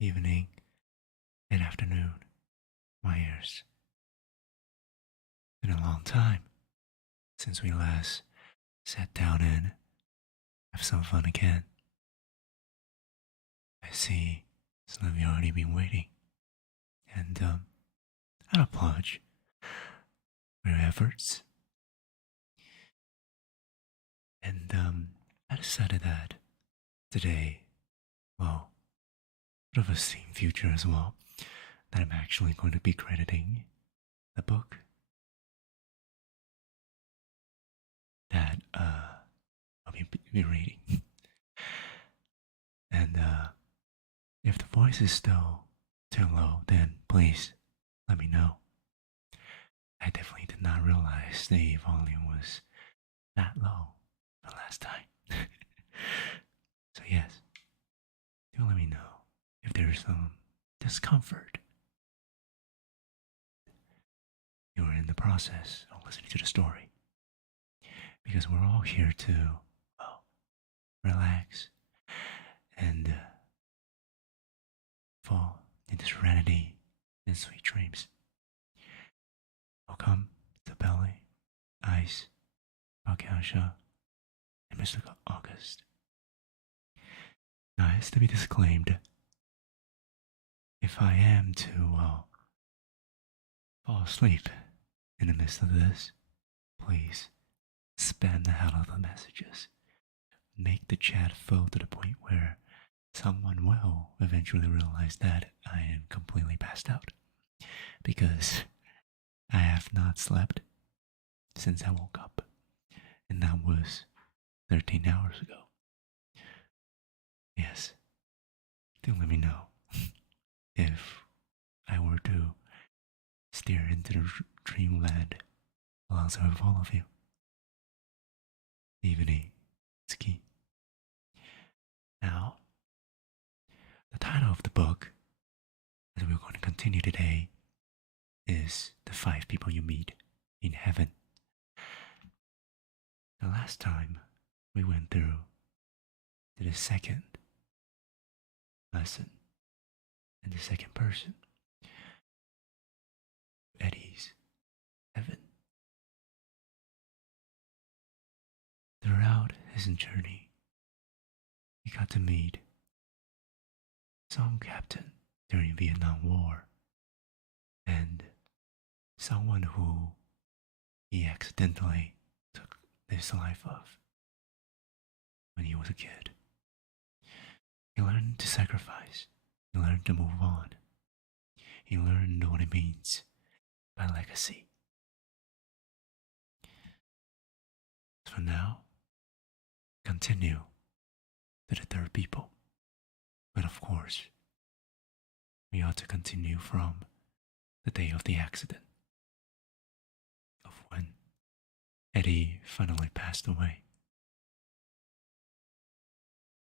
evening, and afternoon, my ears. Been a long time since we last sat down and have some fun again. I see some of you already been waiting, and I'd applaud you for your efforts. And I decided that today, well, sort of a scene future as well, that I'm actually going to be crediting the book that I'll be reading. And if the voice is still too low, then please let me know. I definitely did not realize the volume was that low the last time. So yes, do let me know if there's some discomfort. You're in the process of listening to the story. Because we're all here to, well, relax and fall into serenity and sweet dreams. Welcome to Belly, Ice, ALTYR, and Mr. August. Now, it's to be disclaimed, if I am to, well, fall asleep in the midst of this, please spam the hell out of the messages. Make the chat full to the point where someone will eventually realize that I am completely passed out. Because I have not slept since I woke up. And that was 13 hours ago. Yes, do let me know if I were to steer into the dreamland alongside with all of you. Evening, it's key. Now, the title of the book, as we're going to continue today, is The 5 People You Meet in Heaven. The last time we went through to the second lesson and the second person, Eddie's heaven. Throughout his journey, he got to meet some captain during the Vietnam War and someone who he accidentally took his life of when he was a kid. He learned to sacrifice. He learned to move on. He learned what it means by legacy. For now, continue to the third people. But of course, we ought to continue from the day of the accident, of when Eddie finally passed away.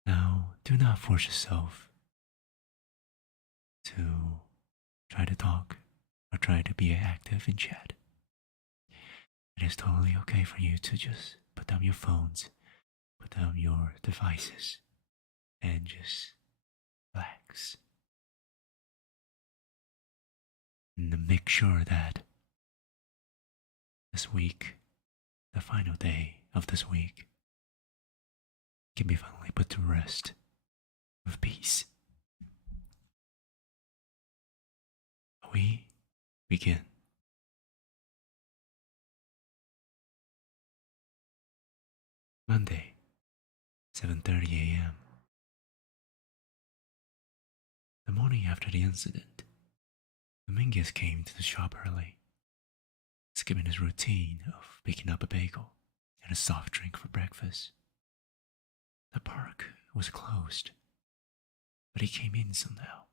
Now, do not force yourself to try to talk or try to be active in chat. It is totally okay for you to just put down your phones, put down your devices, and just relax. And make sure that this week, the final day of this week, can be finally put to rest with peace. We begin. Monday, 7:30 a.m. The morning after the incident, Dominguez came to the shop early, skipping his routine of picking up a bagel and a soft drink for breakfast. The park was closed, but he came in somehow.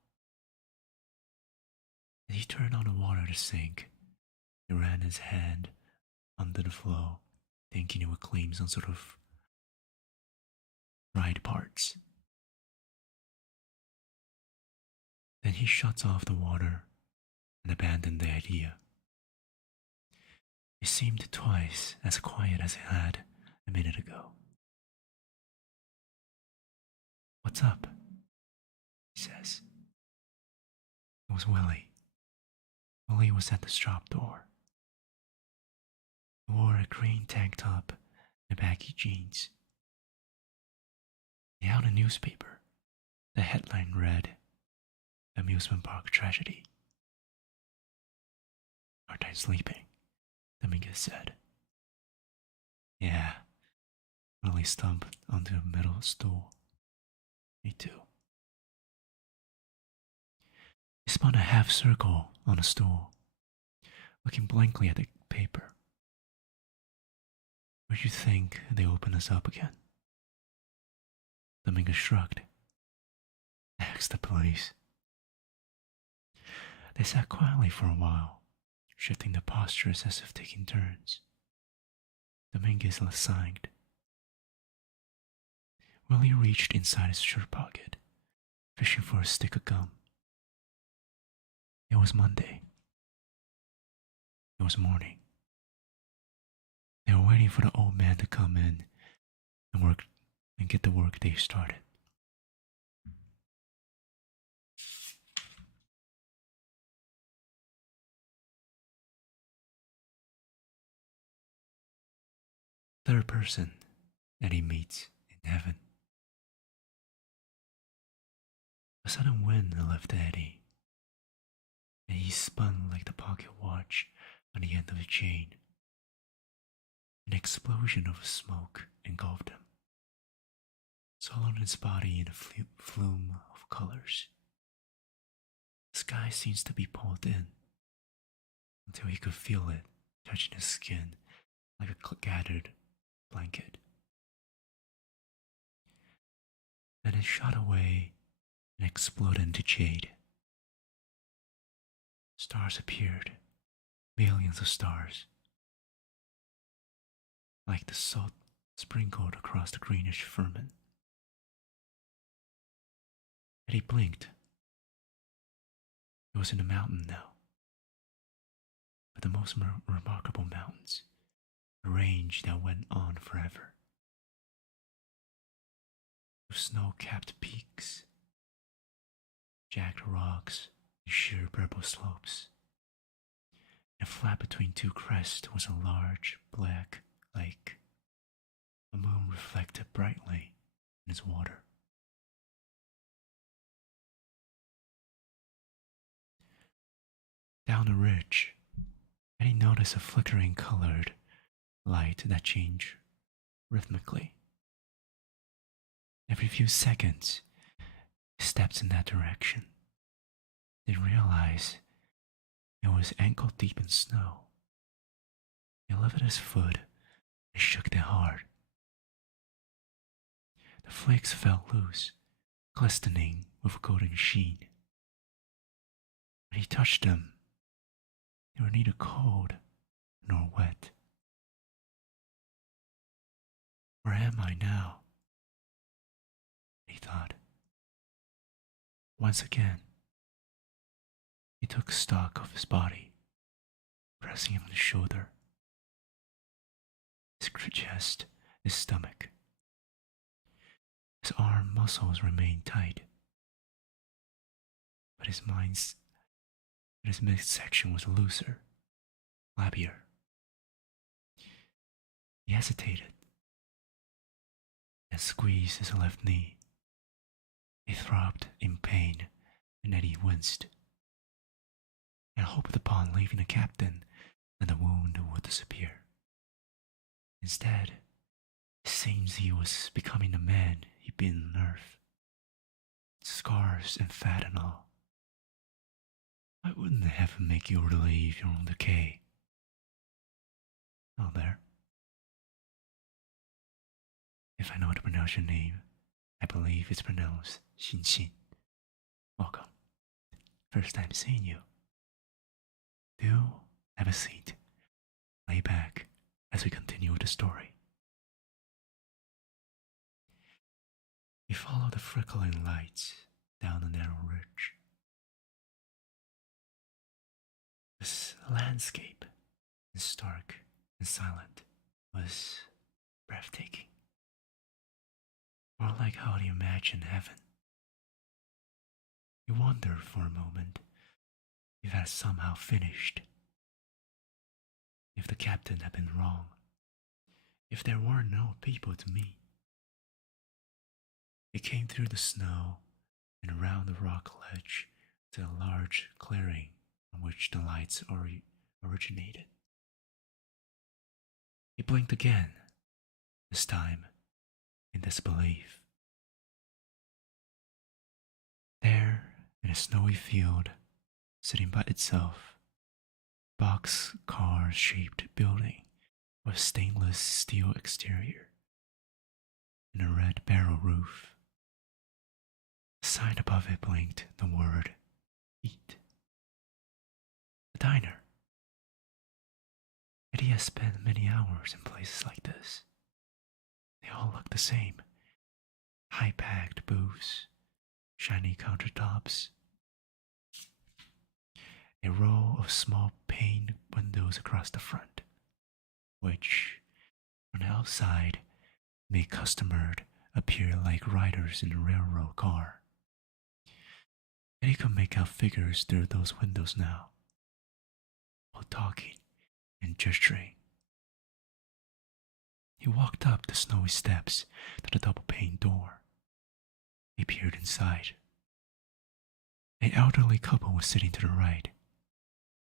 As he turned on the water to sink, he ran his hand under the flow, thinking it would clean some sort of dried parts. Then he shuts off the water and abandoned the idea. It seemed twice as quiet as it had a minute ago. "What's up?" he says, It was Willie. Willie was at the shop door. He wore a green tank top and baggy jeans. He held a newspaper. The headline read, "Amusement Park Tragedy." "Hard time sleeping," Dominguez said. "Yeah." Willie stumped onto a metal stool. "Me too." He spun a half circle on the stool, looking blankly at the paper. "Would you think they open us up again?" Dominguez shrugged. "Ask the police." They sat quietly for a while, shifting their postures as if taking turns. Dominguez sighed. Willie reached inside his shirt pocket, fishing for a stick of gum. It was Monday. It was morning. They were waiting for the old man to come in and get the workday started. Third person that he meets in heaven. A sudden wind left Eddie, and he spun like the pocket watch on the end of a chain. An explosion of smoke engulfed him, swallowed his body in a flume of colors. The sky seems to be pulled in until he could feel it touching his skin like a gathered blanket. Then it shot away and exploded into jade. Stars appeared, millions of stars, like the salt sprinkled across the greenish firmament. And he blinked. It was in the mountain now. But the most remarkable mountains, a range that went on forever, with snow-capped peaks, jagged rocks, and sheer purple slopes. And flat between two crests was a large black lake. The moon reflected brightly in its water. Down the ridge, Eddie noticed a flickering colored light that changed rhythmically. Every few seconds, he stepped in that direction, then realized it was ankle deep in snow. He lifted his foot and shook it hard. The flakes fell loose, glistening with a golden sheen. When he touched them, they were neither cold nor wet. Where am I now? He thought. Once again, he took stock of his body, pressing him on the shoulder, his chest, his stomach. His arm muscles remained tight, but his midsection was looser, flabbier. He hesitated and squeezed his left knee. It throbbed in pain, and Eddie winced, and hoped upon leaving the captain and the wound would disappear. Instead, it seems he was becoming the man he'd been on Earth. Scars and fat and all. Why wouldn't heaven make you relieve your own decay? Oh, there. If I know how to pronounce your name, I believe it's pronounced Xin. Welcome. First time seeing you. Do have a seat. Lay back as we continue with the story. We follow the flickering lights down a narrow ridge. This landscape, stark and silent, was breathtaking. More like how you imagine heaven. You wonder for a moment if it had somehow finished, if the captain had been wrong, if there were no people to meet. It came through the snow and around the rock ledge to a large clearing from which the lights originated. He blinked again, this time in disbelief. There, in a snowy field, sitting by itself, box-car shaped building with stainless steel exterior and a red barrel roof. A sign above it blinked the word eat. A diner. Eddie has spent many hours in places like this. They all look the same. High-packed booths, shiny countertops, a row of small pane windows across the front, which, on the outside, make customers appear like riders in a railroad car. Eddie could make out figures through those windows now, while talking and gesturing. He walked up the snowy steps to the double-pane door. He peered inside. An elderly couple was sitting to the right,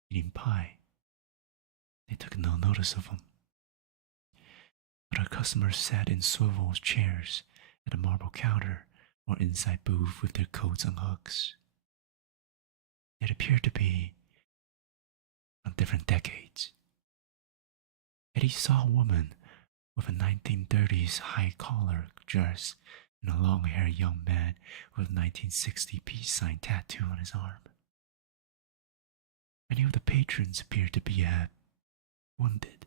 eating pie. They took no notice of him. Other customers sat in swivel chairs at the marble counter or inside booth with their coats on hooks. It appeared to be from different decades. Eddie saw a woman with a 1930s high-collar dress and a long-haired young man with a 1960 peace sign tattoo on his arm. Many of the patrons appeared to be wounded.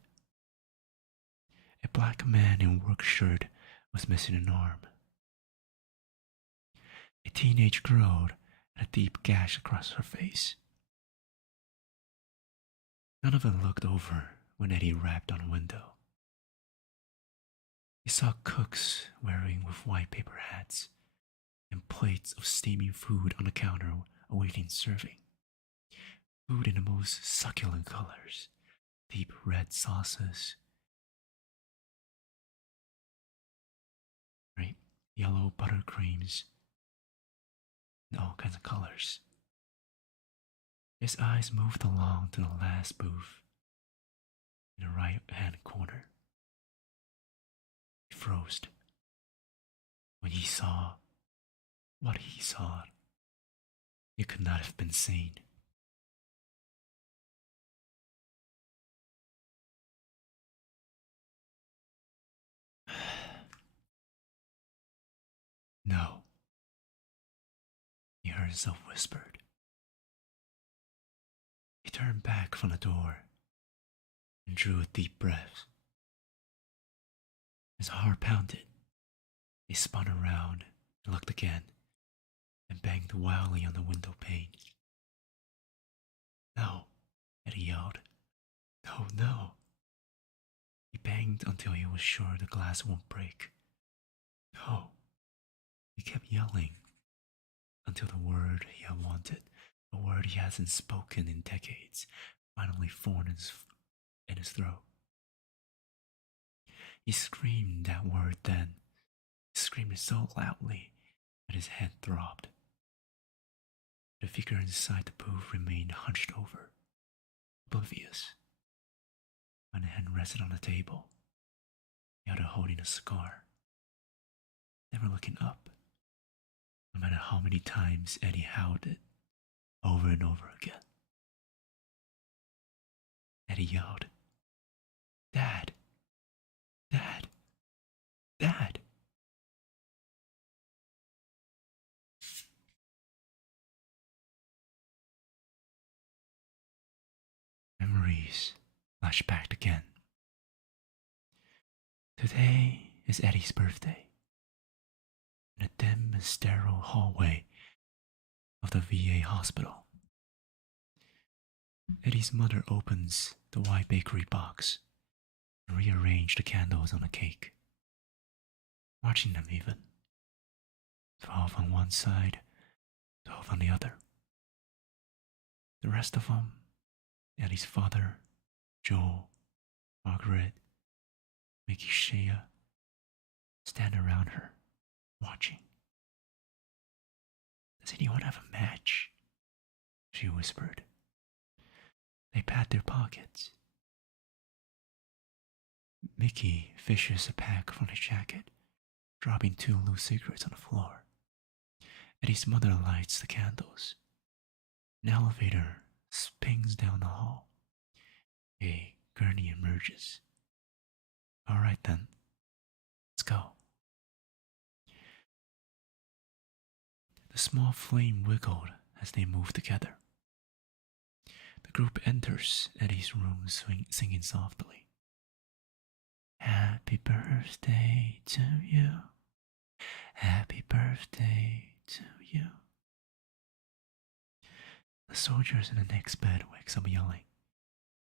A black man in work shirt was missing an arm. A teenage girl had a deep gash across her face. None of them looked over when Eddie rapped on a window. He saw cooks wearing with white paper hats and plates of steaming food on the counter awaiting serving. Food in the most succulent colors, deep red sauces, right, yellow buttercreams, and all kinds of colors. His eyes moved along to the last booth in the right-hand corner. He froze when he saw what he saw. It could not have been seen. No, he heard himself whispered. He turned back from the door and drew a deep breath. His heart pounded. He spun around and looked again and banged wildly on the window pane. No, Eddie yelled. No, no. He banged until he was sure the glass won't break. No. He kept yelling until the word he had wanted, a word he hasn't spoken in decades, finally formed in his throat. He screamed that word then. He screamed it so loudly that his head throbbed. The figure inside the booth remained hunched over, oblivious. One hand rested on the table, the other holding a cigar, never looking up, no matter how many times Eddie howled it, over and over again. Eddie yelled, "Dad! Dad! Dad!" Memories flashed back again. Today is Eddie's birthday. In a dim and sterile hallway of the VA hospital, Eddie's mother opens the white bakery box and rearranges the candles on the cake, watching them even. 12 on one side, 12 on the other. The rest of them, Eddie's father, Joel, Margaret, Mickey Shea, stand around her, watching. Does anyone have a match? She whispered. They pat their pockets. Mickey fishes a pack from his jacket, dropping 2 loose cigarettes on the floor. Eddie's mother lights the candles. An elevator spins down the hall. A gurney emerges. All right then, let's go. The small flame wiggled as they moved together. The group enters Eddie's room singing softly. Happy birthday to you. Happy birthday to you. The soldiers in the next bed wakes up yelling,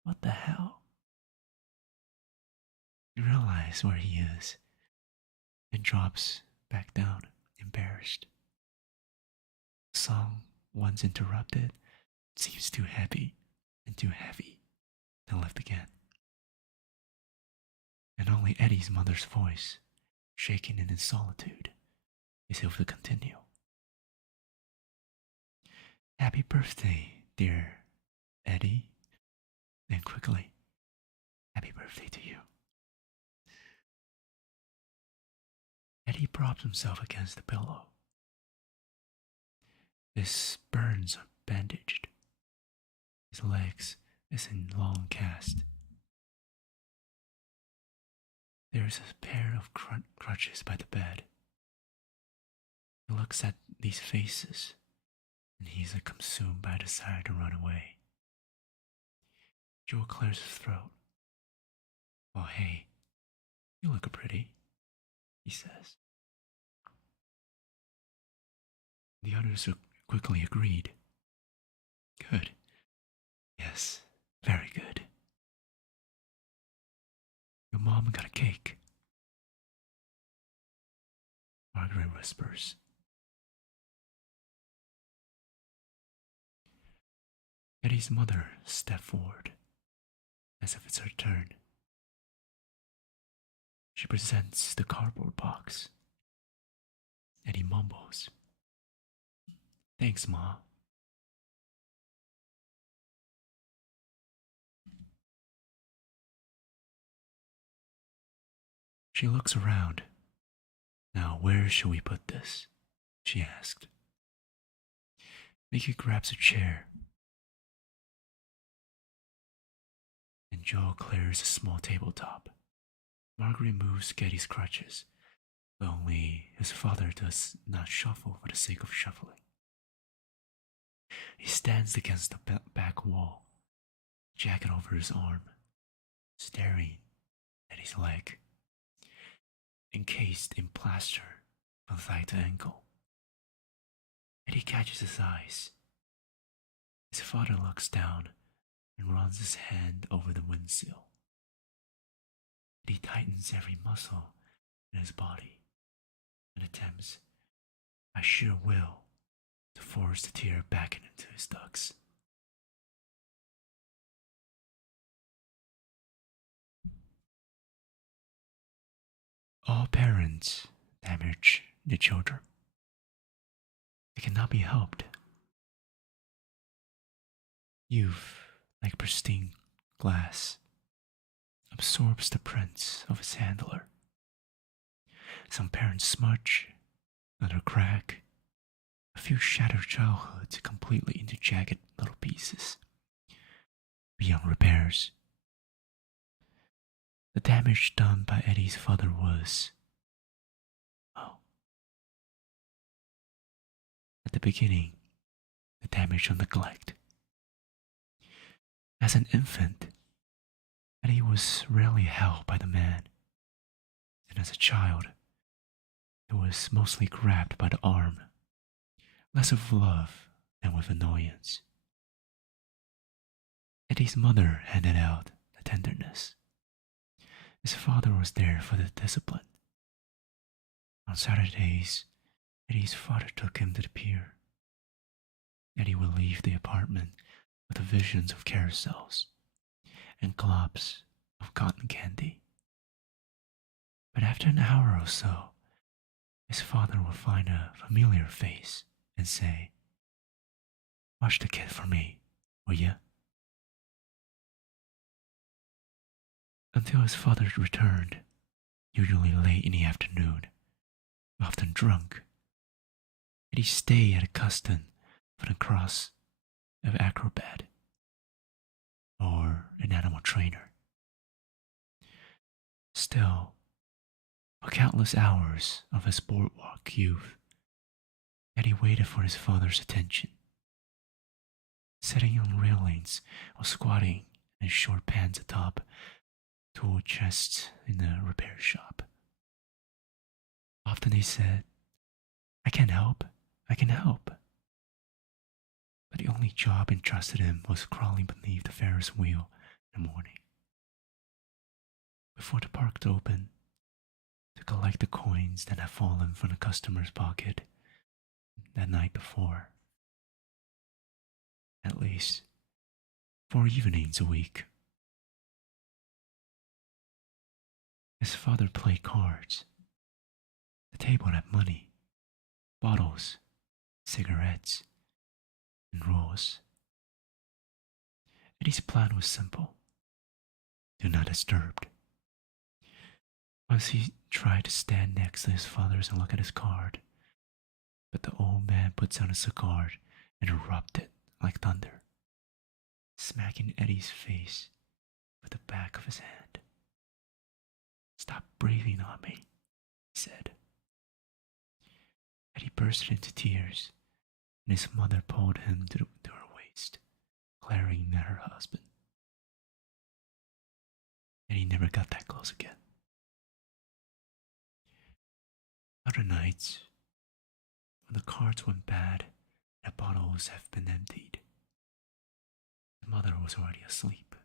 What the hell? He realizes where he is and drops back down, embarrassed. The song, once interrupted, seems too heavy and too heavy to lift again. And only Eddie's mother's voice, shaking in its solitude, is able to continue. Happy birthday, dear Eddie. Then quickly, happy birthday to you. Eddie props himself against the pillow. His burns are bandaged. His legs is in long cast. There is a pair of crutches by the bed. He looks at these faces, and he is consumed by a desire to run away. Joel clears his throat. Oh, hey, you look pretty, he says. The others quickly agreed. Good. Yes, very good. Your mom got a cake. Margaret whispers. Eddie's mother stepped forward, as if it's her turn. She presents the cardboard box. Eddie mumbles. Thanks, Ma. She looks around. Now, where shall we put this? She asked. Mickey grabs a chair, and Joe clears a small tabletop. Margaret moves Getty's crutches, but only his father does not shuffle for the sake of shuffling. He stands against the back wall, jacket over his arm, staring at his leg, encased in plaster from thigh to ankle. Eddie catches his eyes. His father looks down and runs his hand over the windsill. Eddie tightens every muscle in his body and attempts, by sheer will, to force the tear back into his ducts. All parents damage their children. It cannot be helped. Youth, like pristine glass, absorbs the prints of its handler. Some parents smudge, others crack, a few shatter childhoods completely into jagged little pieces, beyond repairs. The damage done by Eddie's father was, well, at the beginning, the damage of neglect. As an infant, Eddie was rarely held by the man, and as a child, he was mostly grabbed by the arm, less with love than with annoyance. Eddie's mother handed out the tenderness. His father was there for the discipline. On Saturdays, Eddie's father took him to the pier. Eddie would leave the apartment with visions of carousels and globs of cotton candy. But after an hour or so, his father will find a familiar face and say, "Watch the kid for me, will ya?" Until his father returned, usually late in the afternoon, often drunk, and he stayed at a custom for the cross of acrobat or an animal trainer. Still, for countless hours of his boardwalk youth, Eddie waited for his father's attention, sitting on railings or squatting in his short pants atop tool chests in the repair shop. Often he said, "I can help, I can help." But the only job entrusted him was crawling beneath the Ferris wheel in the morning, before the park opened, to collect the coins that had fallen from the customer's pocket that night before. At least 4 evenings a week. His father played cards. The table had money, bottles, cigarettes, and rules. Eddie's plan was simple: do not disturb. Once he tried to stand next to his father's and look at his card, but the old man puts out a cigar and erupted like thunder, smacking Eddie's face with the back of his hand. "Stop breathing on me," he said. Eddie burst into tears, and his mother pulled him to her waist, glaring at her husband. Eddie never got that close again. Other nights, when the cards went bad and the bottles have been emptied, the mother was already asleep.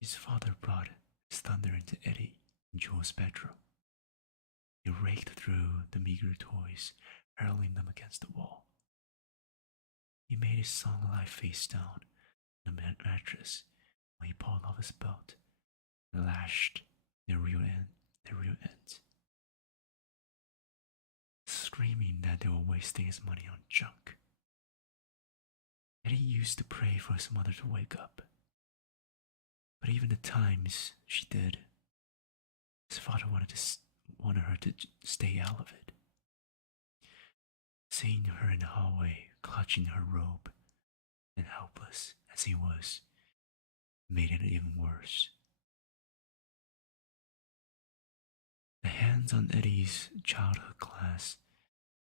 His father brought his thunder into Eddie and Joel's bedroom. He raked through the meager toys, hurling them against the wall. He made his son lie face down on the mattress while he pulled off his belt and lashed their rear ends, screaming that they were wasting his money on junk. Eddie used to pray for his mother to wake up, but even the times she did, his father wanted her to stay out of it. Seeing her in the hallway, clutching her robe, and helpless as he was, made it even worse. The hands on Eddie's childhood glass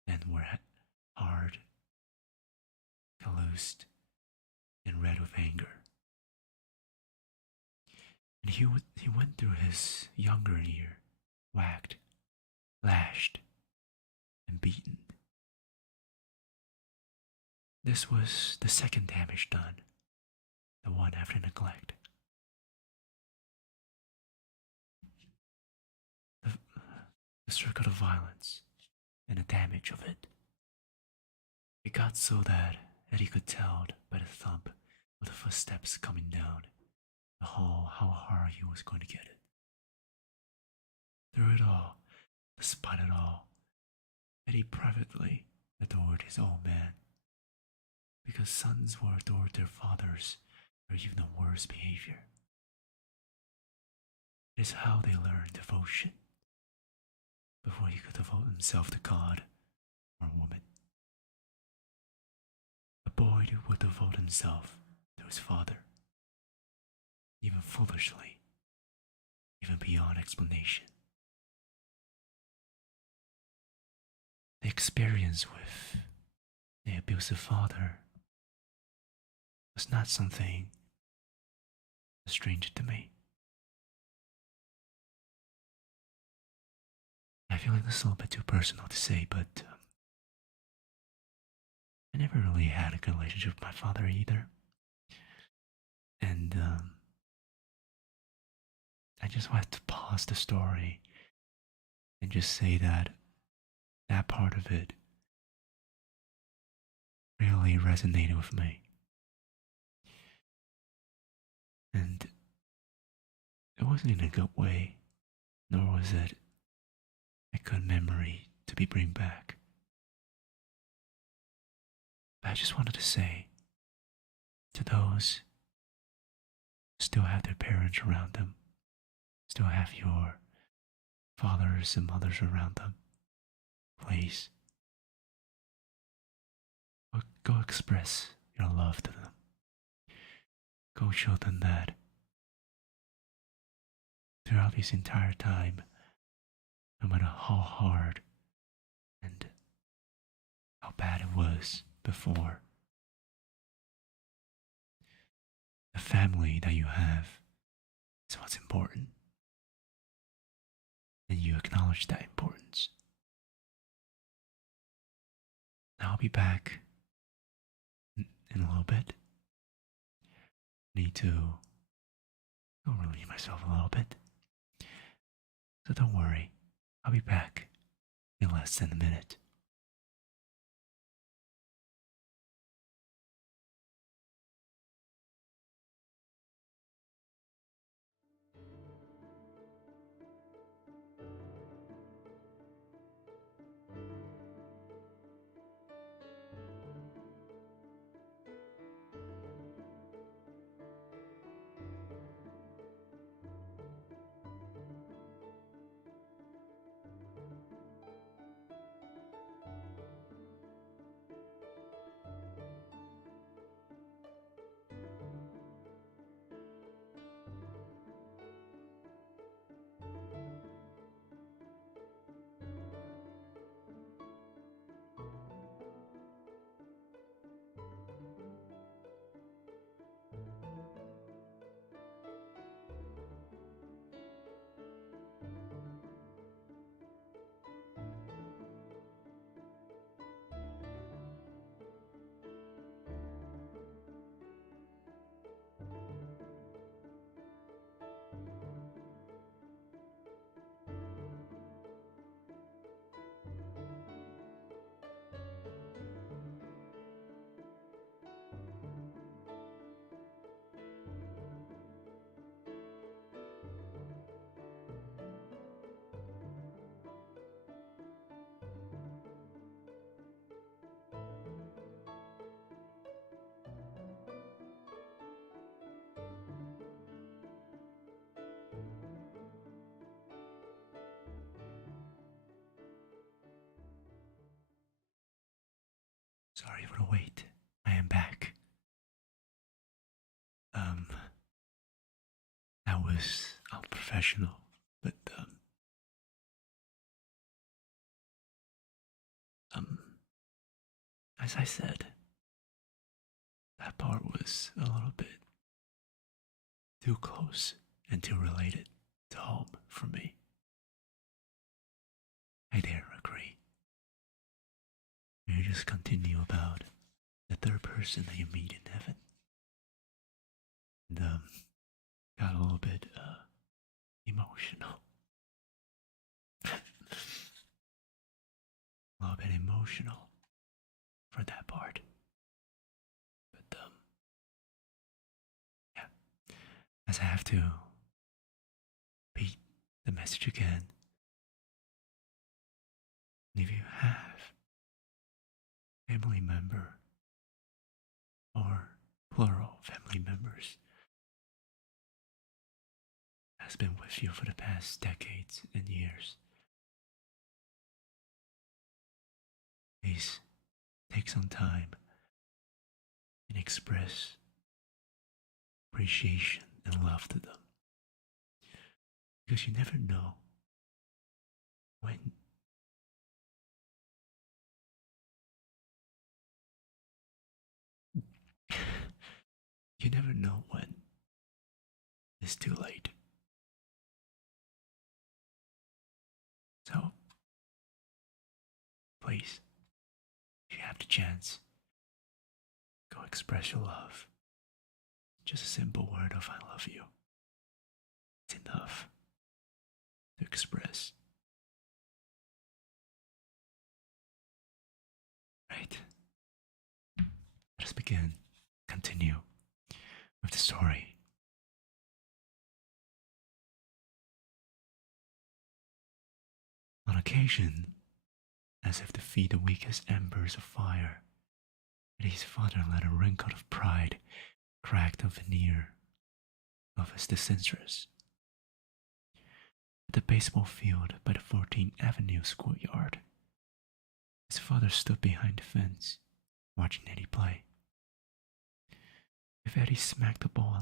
then were hard, calloused, and red with anger. And he went through his younger year, whacked, lashed, and beaten. This was the second damage done, the one after neglect. The circuit of violence and the damage of it. It got so that Eddie could tell by the thump of the footsteps coming down the hall how hard he was going to get it. Through it all, despite it all, Eddie privately adored his old man, because sons who adored their fathers are even the worst behavior. It is how they learn devotion before he could devote himself to God or woman. A boy would devote himself to his father, even foolishly, even beyond explanation. The experience with the abusive father was not something a stranger to me. I feel like this is a little bit too personal to say, but I never really had a good relationship with my father either. And I just want to pause the story and just say that that part of it really resonated with me. And it wasn't in a good way, nor was it a good memory to be bring back. But I just wanted to say to those who still have their parents around them, still have your fathers and mothers around them, please go express your love to them. Go show them that throughout this entire time, no matter how hard and how bad it was before, the family that you have is what's important. And you acknowledge that importance. Now I'll be back in a little bit. Need to go relieve myself a little bit. So don't worry, I'll be back in less than a minute. Sorry for the wait. I am back. That was unprofessional, but as I said, that part was a little bit too close and too related to home for me. I dare agree. You just continue about the third person that you meet in heaven. And, got a little bit, emotional. A little bit emotional for that part. But, yeah. As I have to repeat the message again. And if you have family member or plural family members has been with you for the past decades and years, please take some time and express appreciation and love to them, because you never know when you never know when it's too late. So, please, if you have the chance, go express your love. Just a simple word of I love you. It's enough to express. Right? Let us continue with the story On occasion, as if to feed the weakest embers of fire, Eddie's father let a wrinkle of pride crack the veneer of his disinterest. At the baseball field by the 14th Avenue schoolyard, his father stood behind the fence, watching Eddie play. If Eddie smacked the ball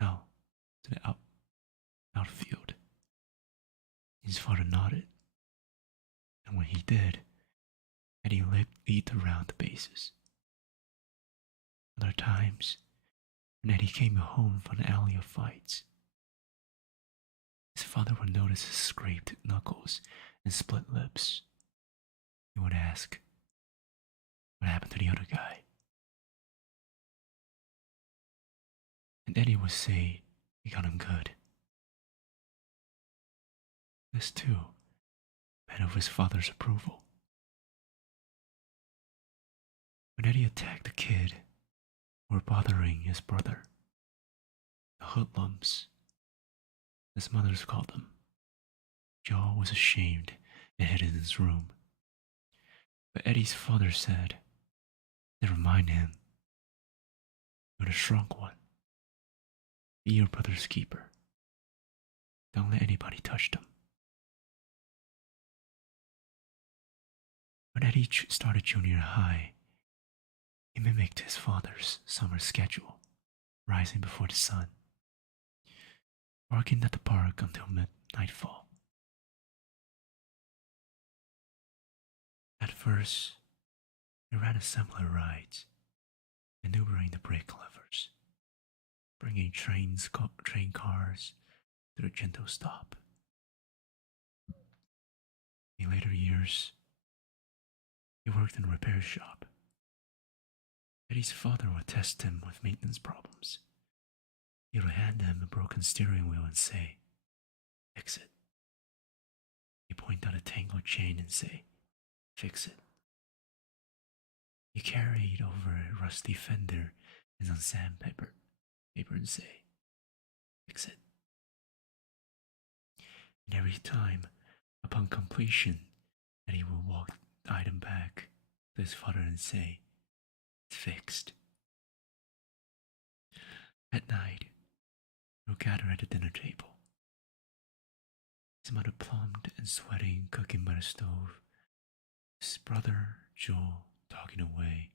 out to the outfield, his father nodded, and when he did, Eddie leaped around the bases. Other times, when Eddie came home from an alley of fights, his father would notice his scraped knuckles and split lips. He would ask, "What happened to the other guy?" And Eddie would say he got him good. This too met of his father's approval. When Eddie attacked the kid who were bothering his brother, the hoodlums, his mothers called them, Joe was ashamed and hid in his room. But Eddie's father said, "Never mind him. You're the strong one. Be your brother's keeper. Don't let anybody touch them." When Eddie started junior high, he mimicked his father's summer schedule, rising before the sun, working at the park until nightfall. At first, he ran assembly rides, maneuvering the brake levers, bringing train cars to a gentle stop. In later years, he worked in a repair shop. Eddie's father would test him with maintenance problems. He would hand him a broken steering wheel and say, "Fix it." He'd point out a tangled chain and say, "Fix it." He carried over a rusty fender and some sandpaper and say, "Fix it." And every time, upon completion, Eddie would walk the item back to his father and say, "It's fixed." At night, they would gather at the dinner table. His mother plump and sweating, cooking by the stove. His brother, Joel, talking away,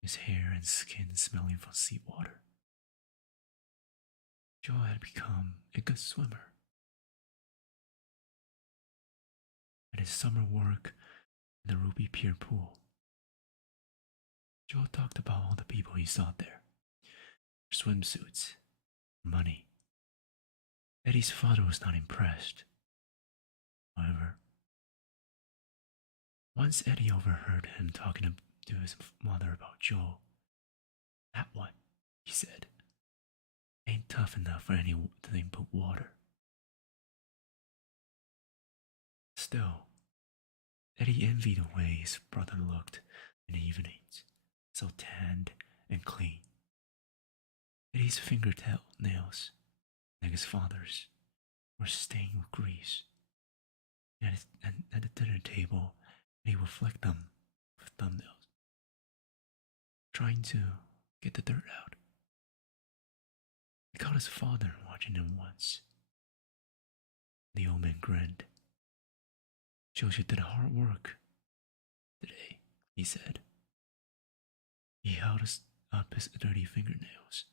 his hair and skin smelling from seawater. Joel had become a good swimmer. At his summer work in the Ruby Pier pool, Joel talked about all the people he saw there, their swimsuits, money. Eddie's father was not impressed. However, once Eddie overheard him talking to his mother about Joel. "That one," he said, "ain't tough enough for anything but water." Still, Eddie envied the way his brother looked in the evenings, so tanned and clean. Eddie's fingernails, like his father's, were stained with grease. And at the dinner table, Eddie would flick them with thumbnails, trying to get the dirt out. He caught his father watching him once. The old man grinned. "Shows you did hard work today," he said. He held up his dirty fingernails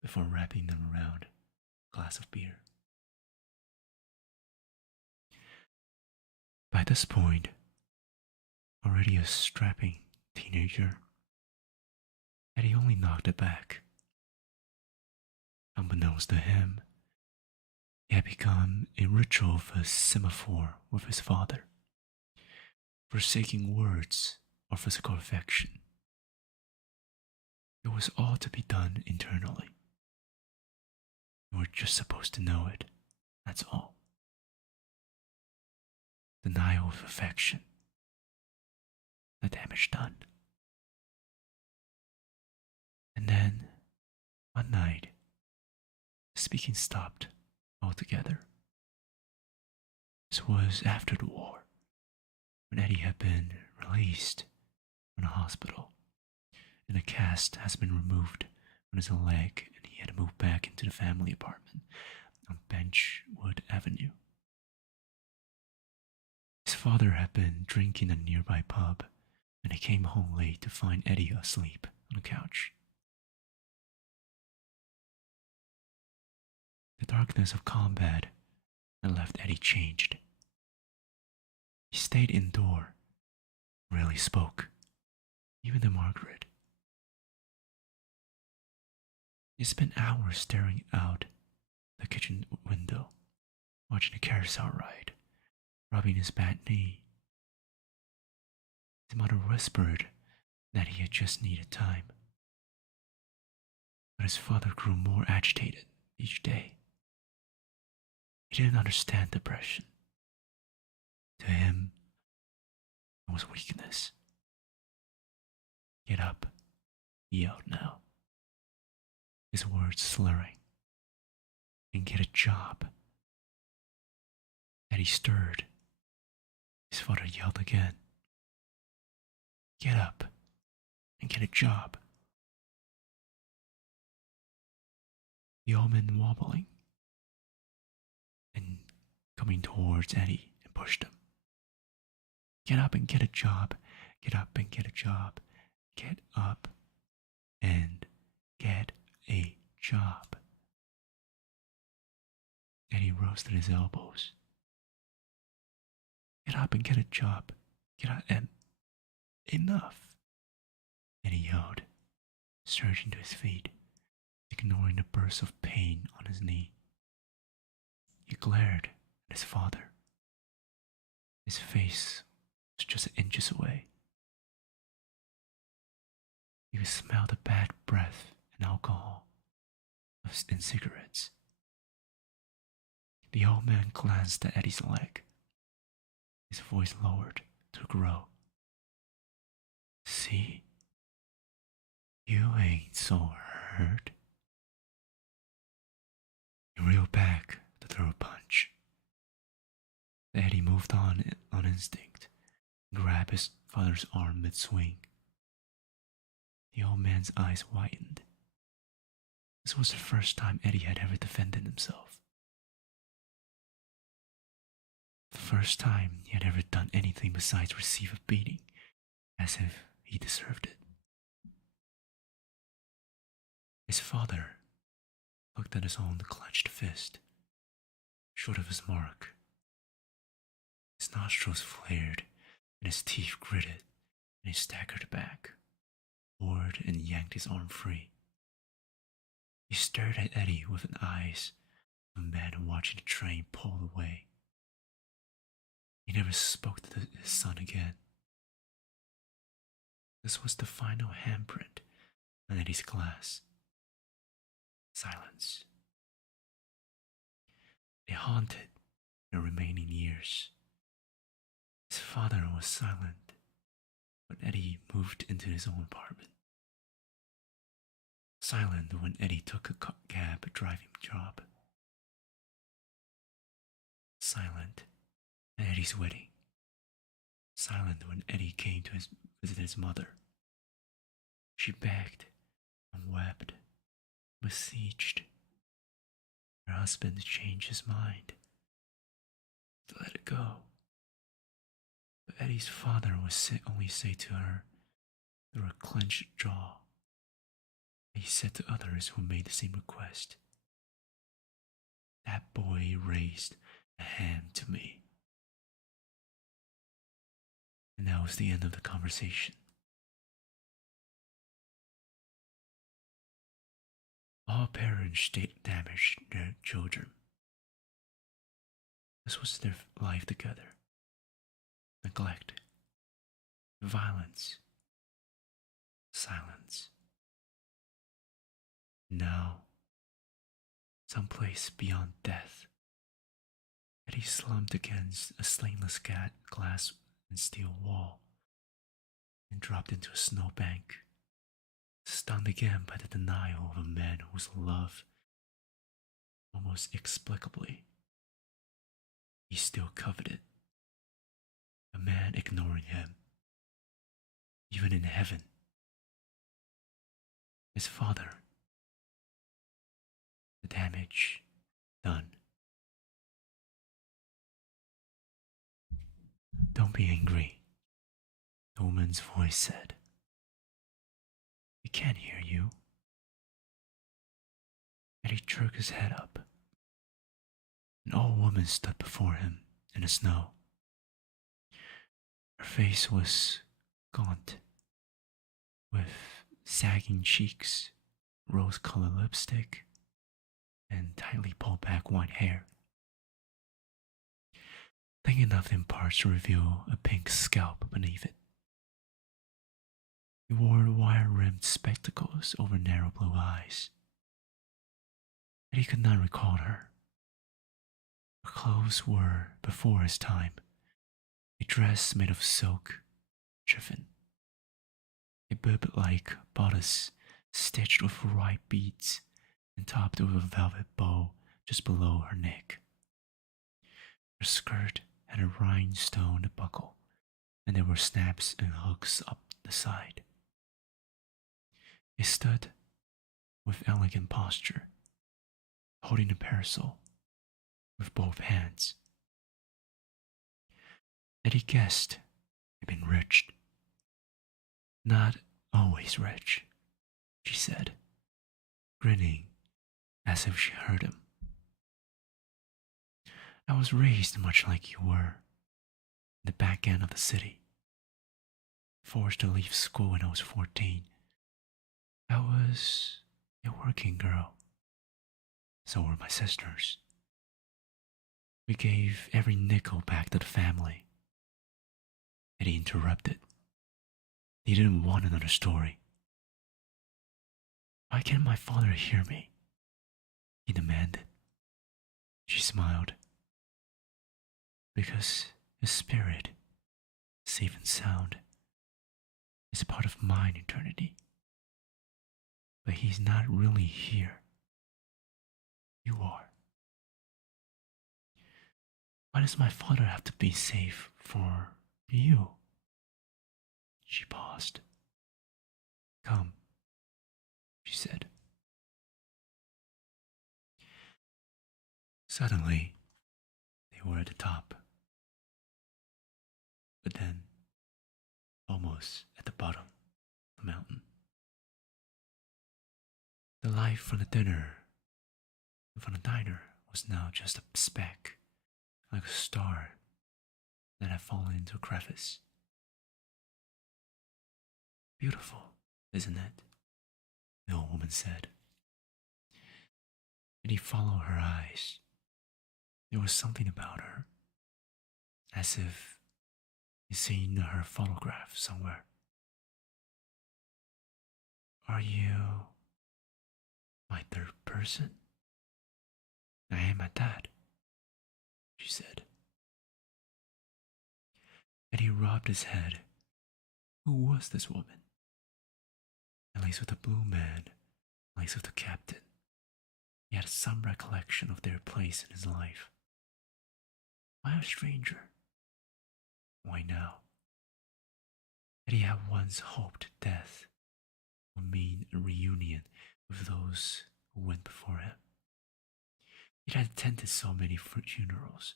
before wrapping them around a glass of beer. By this point, already a strapping teenager, Eddie only knocked it back. Unbeknownst to him, it had become a ritual of a semaphore with his father, forsaking words or physical affection. It was all to be done internally. You were just supposed to know it, that's all. Denial of affection. The damage done. And then, one night, speaking stopped altogether. This was after the war, when Eddie had been released from the hospital, and a cast has been removed from his leg, and he had to move back into the family apartment on Benchwood Avenue. His father had been drinking at a nearby pub, and he came home late to find Eddie asleep on the couch. The darkness of combat had left Eddie changed. He stayed indoor, rarely spoke, even to Margaret. He spent hours staring out the kitchen window, watching the carousel ride, rubbing his bad knee. His mother whispered that he had just needed time. But his father grew more agitated each day. He didn't understand depression. To him, it was weakness. Get up, he yelled now, his words slurring, and get a job. Eddie stirred. His father yelled again. Get up and get a job. The old man wobbling and coming towards Eddie and pushed him. Get up and get a job. Get up and get a job. Get up and get a job. Eddie rose to his elbows. Get up and get a job. Get up and... Enough! Eddie yelled, surging to his feet, ignoring the burst of pain on his knee. He glared at his father. His face was just inches away. He could smell the bad breath and alcohol and cigarettes. The old man glanced at Eddie's leg. His voice lowered to a growl. See? You ain't so hurt. He reeled back to throw a punch. Eddie moved on instinct and grabbed his father's arm mid-swing. The old man's eyes widened. This was the first time Eddie had ever defended himself. The first time he had ever done anything besides receive a beating, as if he deserved it. His father looked at his own clenched fist, short of his mark. His nostrils flared, and his teeth gritted, and he staggered back, bored, and yanked his arm free. He stared at Eddie with the eyes of a man watching the train pull away. He never spoke to his son again. This was the final handprint on Eddie's glass. Silence. It haunted the remaining years. His father was silent, but Eddie moved into his own apartment. Silent when Eddie took a cab driving job. Silent at Eddie's wedding. Silent when Eddie came to visit his mother. She begged and wept, beseeched her husband to change his mind, to let it go. But Eddie's father would only say to her through a clenched jaw. He said to others who made the same request, "That boy raised a hand to me." And that was the end of the conversation. All parents damaged their children. This was their life together. Neglect, violence, silence. Now, someplace beyond death, Eddie slumped against a stainless glass and steel wall and dropped into a snowbank, stunned again by the denial of a man whose love, almost explicably, he still coveted. A man ignoring him, even in heaven. His father. The damage done. Don't be angry, the woman's voice said. We can't hear you. And he jerked his head up. An old woman stood before him in the snow. Her face was gaunt, with sagging cheeks, rose-colored lipstick, and tightly pulled back white hair. Thick enough in parts to reveal a pink scalp beneath it. He wore wire-rimmed spectacles over narrow blue eyes. And he could not recall her. Her clothes were before his time, a dress made of silk, chiffon. A bib-like bodice stitched with white beads and topped with a velvet bow just below her neck. Her skirt had a rhinestone buckle, and there were snaps and hooks up the side. He stood with elegant posture, holding a parasol with both hands. And he guessed he'd been rich. Not always rich, she said, grinning as if she heard him. I was raised much like you were, in the back end of the city. Forced to leave school when I was 14. I was a working girl. So were my sisters. We gave every nickel back to the family. And he interrupted. He didn't want another story. Why can't my father hear me? He demanded. She smiled. Because his spirit, safe and sound, is part of mine eternity. But he's not really here. You are. Why does my father have to be safe for you? She paused. Come, she said. Suddenly, they were at the top. But then, almost at the bottom of the mountain. The light from the diner, from the diner, was now just a speck, like a star that had fallen into a crevice. Beautiful, isn't it? The old woman said. And he followed her eyes. There was something about her, as if he'd seen her photograph somewhere. Are you my third person? I am my dad, she said. And he rubbed his head. Who was this woman? At least with the blue man, at least with the captain. He had some recollection of their place in his life. Why a stranger? Why now? Had he had once hoped death would mean a reunion with those who went before him? He had attended so many funerals,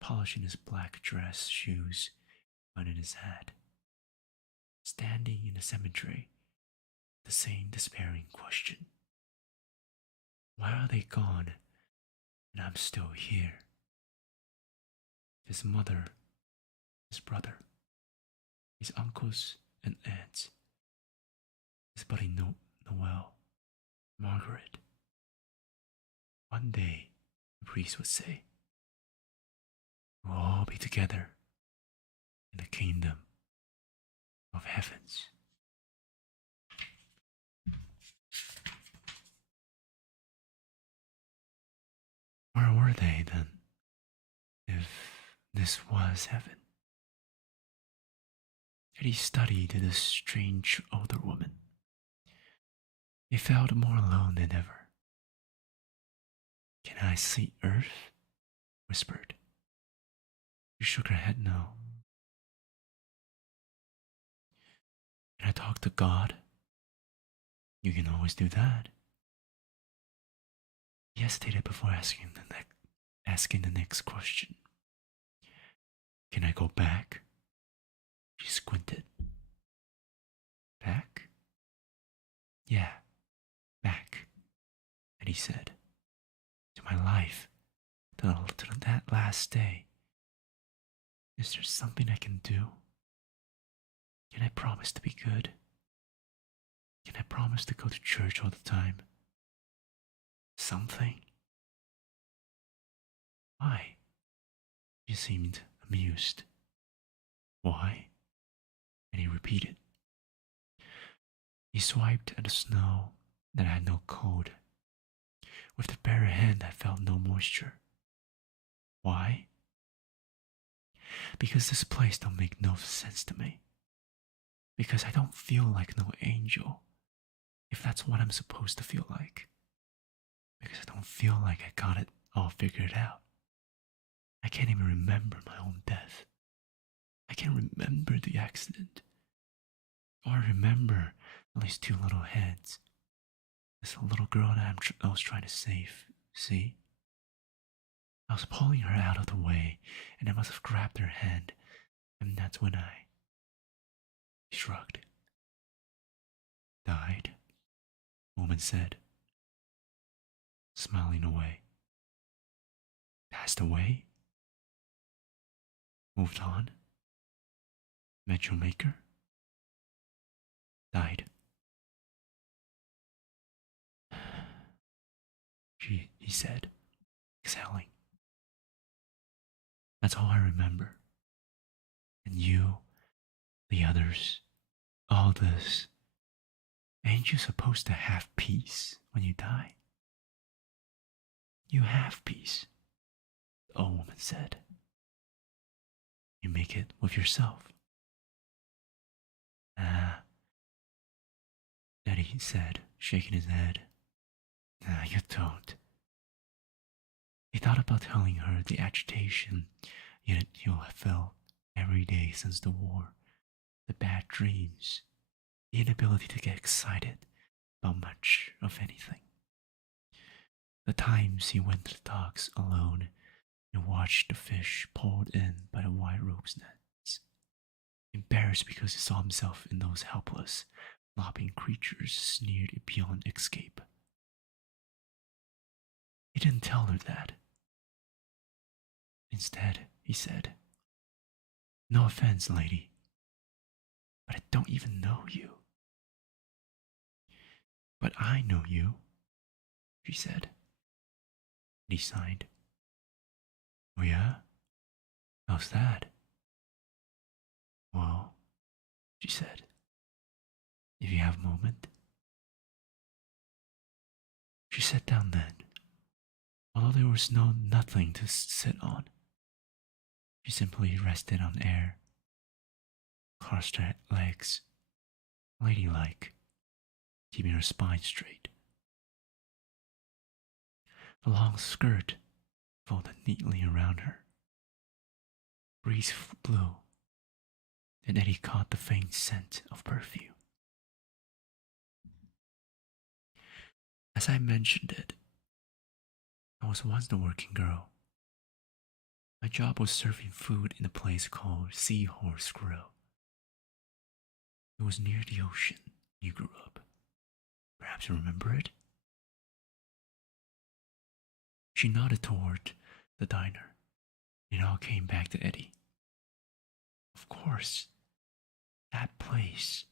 polishing his black dress shoes, in his hat, standing in the cemetery, the same despairing question. Why are they gone and I'm still here? His mother, his brother, his uncles and aunts, his buddy Noel, Margaret. One day, the priest would say, we'll all be together in the kingdom of heavens. Where were they then, if this was heaven? Had he studied this strange older woman? He felt more alone than ever. Can I see Earth? Whispered. She shook her head no. Can I talk to God? You can always do that. He hesitated before asking the next question. Can I go back? She squinted. Back? Yeah, back. And he said, to my life, to that last day. Is there something I can do? Can I promise to be good? Can I promise to go to church all the time? Something? Why? She seemed amused. Why? And he repeated. He swiped at the snow that had no cold. With the bare hand that felt no moisture. Why? Because this place don't make no sense to me. Because I don't feel like no angel, if that's what I'm supposed to feel like. Because I don't feel like I got it all figured out. I can't even remember my own death. I can't remember the accident. Or I remember at least two little heads. This little girl that I was trying to save, see? I was pulling her out of the way, and I must have grabbed her hand, and that's when I shrugged. Died, the woman said, smiling away. Passed away? Moved on? Met your maker? Died. He said, exhaling. That's all I remember. And you, the others, all this. Ain't you supposed to have peace when you die? You have peace, the old woman said. You make it with yourself. Eddie said, shaking his head. Nah, you don't. He thought about telling her the agitation he'll have felt every day since the war, the bad dreams, the inability to get excited about much of anything. The times he went to the docks alone and watched the fish pulled in by the white rope's nets. Embarrassed because he saw himself in those helpless, flopping creatures sneered beyond escape. He didn't tell her that. Instead, he said, no offense, lady, but I don't even know you. But I know you, she said. And he sighed. Oh yeah? How's that? Well, she said, if you have a moment. She sat down then, although there was nothing to sit on. She simply rested on air, crossed her legs, ladylike, keeping her spine straight. The long skirt folded neatly around her. Breeze blew, and Eddie caught the faint scent of perfume. As I mentioned it, I was once the working girl. My job was serving food in a place called Seahorse Grill. It was near the ocean. You grew up. Perhaps you remember it? She nodded toward the diner. It all came back to Eddie. Of course, that place.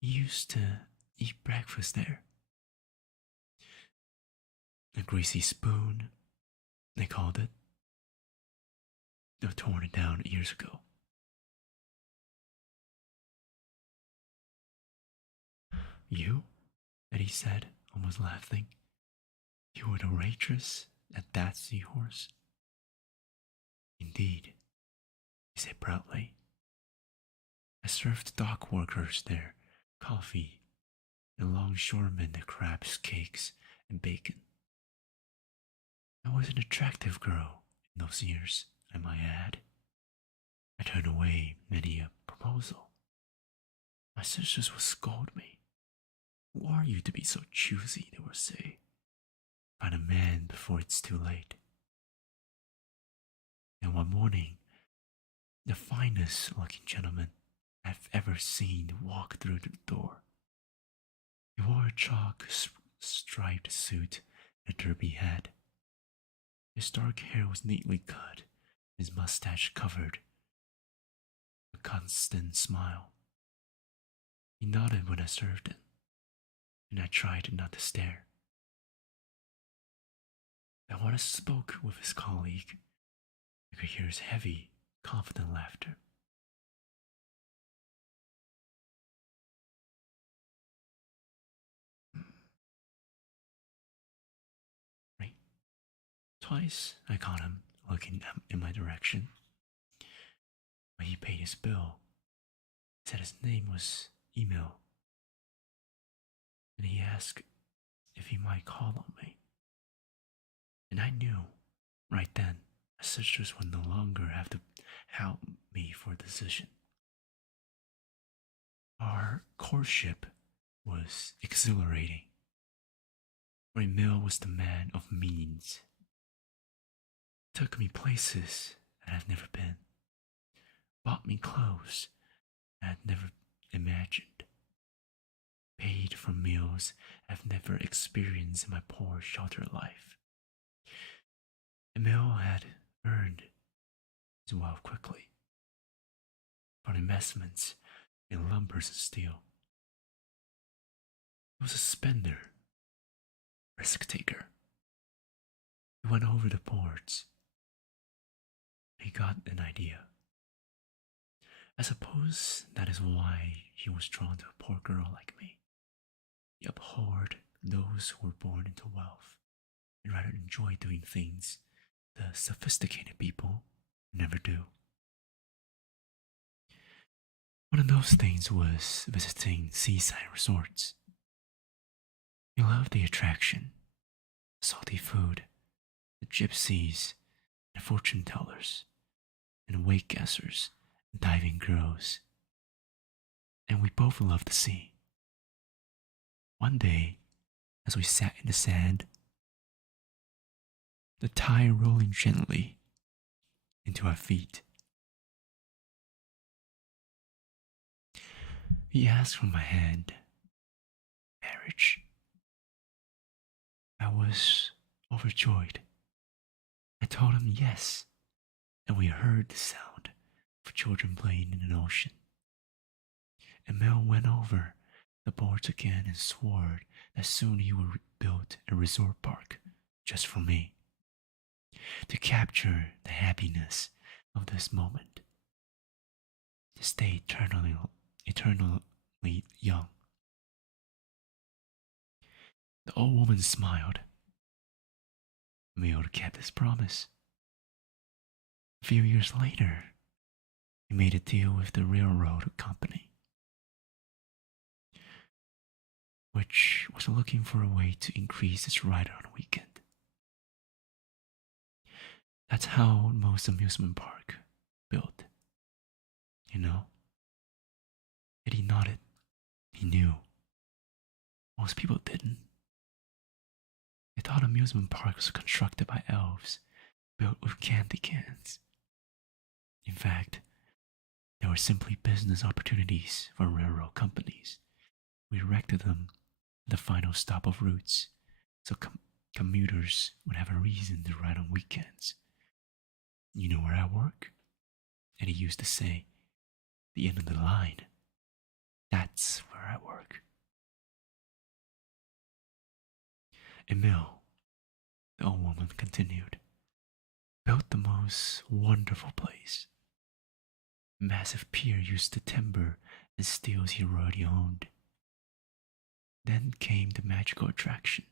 He used to eat breakfast there. A greasy spoon, they called it. They torn it down years ago. You? Eddie said, almost laughing. You were the waitress at that seahorse? Indeed, he said proudly. I served dock workers there coffee and longshoremen the crabs, cakes, and bacon. I was an attractive girl in those years, I might add. I turned away many a proposal. My sisters would scold me. Who are you to be so choosy, they would say. Find a man before it's too late. And one morning, the finest looking gentleman I've ever seen walk through the door. He wore a chalk striped suit and a derby hat. His dark hair was neatly cut, his mustache covered. A constant smile. He nodded when I served him, and I tried not to stare. And when I spoke with his colleague, I could hear his heavy, confident laughter. Right? Twice I caught him looking in my direction. When he paid his bill, he said his name was Emil, and he asked if he might call on me. And I knew right then my sisters would no longer have to help me for a decision. Our courtship was exhilarating. For Emil was the man of means. Took me places that I've never been. Bought me clothes I'd never imagined. Paid for meals I've never experienced in my poor sheltered life. Emil had earned his wealth quickly from investments in lumbers and steel. He was a spender, risk taker. He went over the boards. He got an idea. I suppose that is why he was drawn to a poor girl like me. He abhorred those who were born into wealth and rather enjoyed doing things the sophisticated people never do. One of those things was visiting seaside resorts. He loved the attraction, salty food, the gypsies, and fortune tellers, and wake guessers, and diving girls. And we both loved the sea. One day, as we sat in the sand, the tide rolling gently into our feet, he asked for my hand. Marriage. I was overjoyed. I told him yes, and we heard the sound of children playing in an ocean. Emil went over the boards again and swore that soon he would build a resort park just for me, to capture the happiness of this moment, to stay eternally young. The old woman smiled. Emil kept his promise. A few years later, he made a deal with the railroad company, which was looking for a way to increase its rider on the weekend. That's how most amusement park built, you know? And he nodded. He knew. Most people didn't. They thought amusement parks were constructed by elves, built with candy cans. In fact, they were simply business opportunities for railroad companies. We erected them at the final stop of routes, so commuters would have a reason to ride on weekends. You know where I work? And he used to say, the end of the line. That's where I work. Emil, the old woman continued, built the most wonderful place. A massive pier used to timber and steels he already owned. Then came the magical attraction,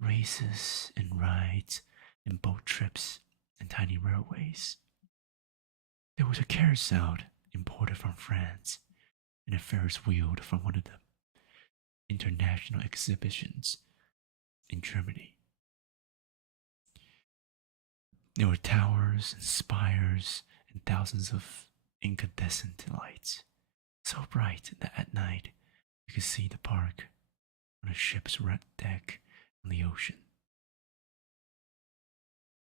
races and rides and boat trips and tiny railways. There was a carousel imported from France and a Ferris wheel from one of the international exhibitions in Germany. There were towers and spires and thousands of incandescent lights, so bright that at night you could see the park on a ship's red deck on the ocean.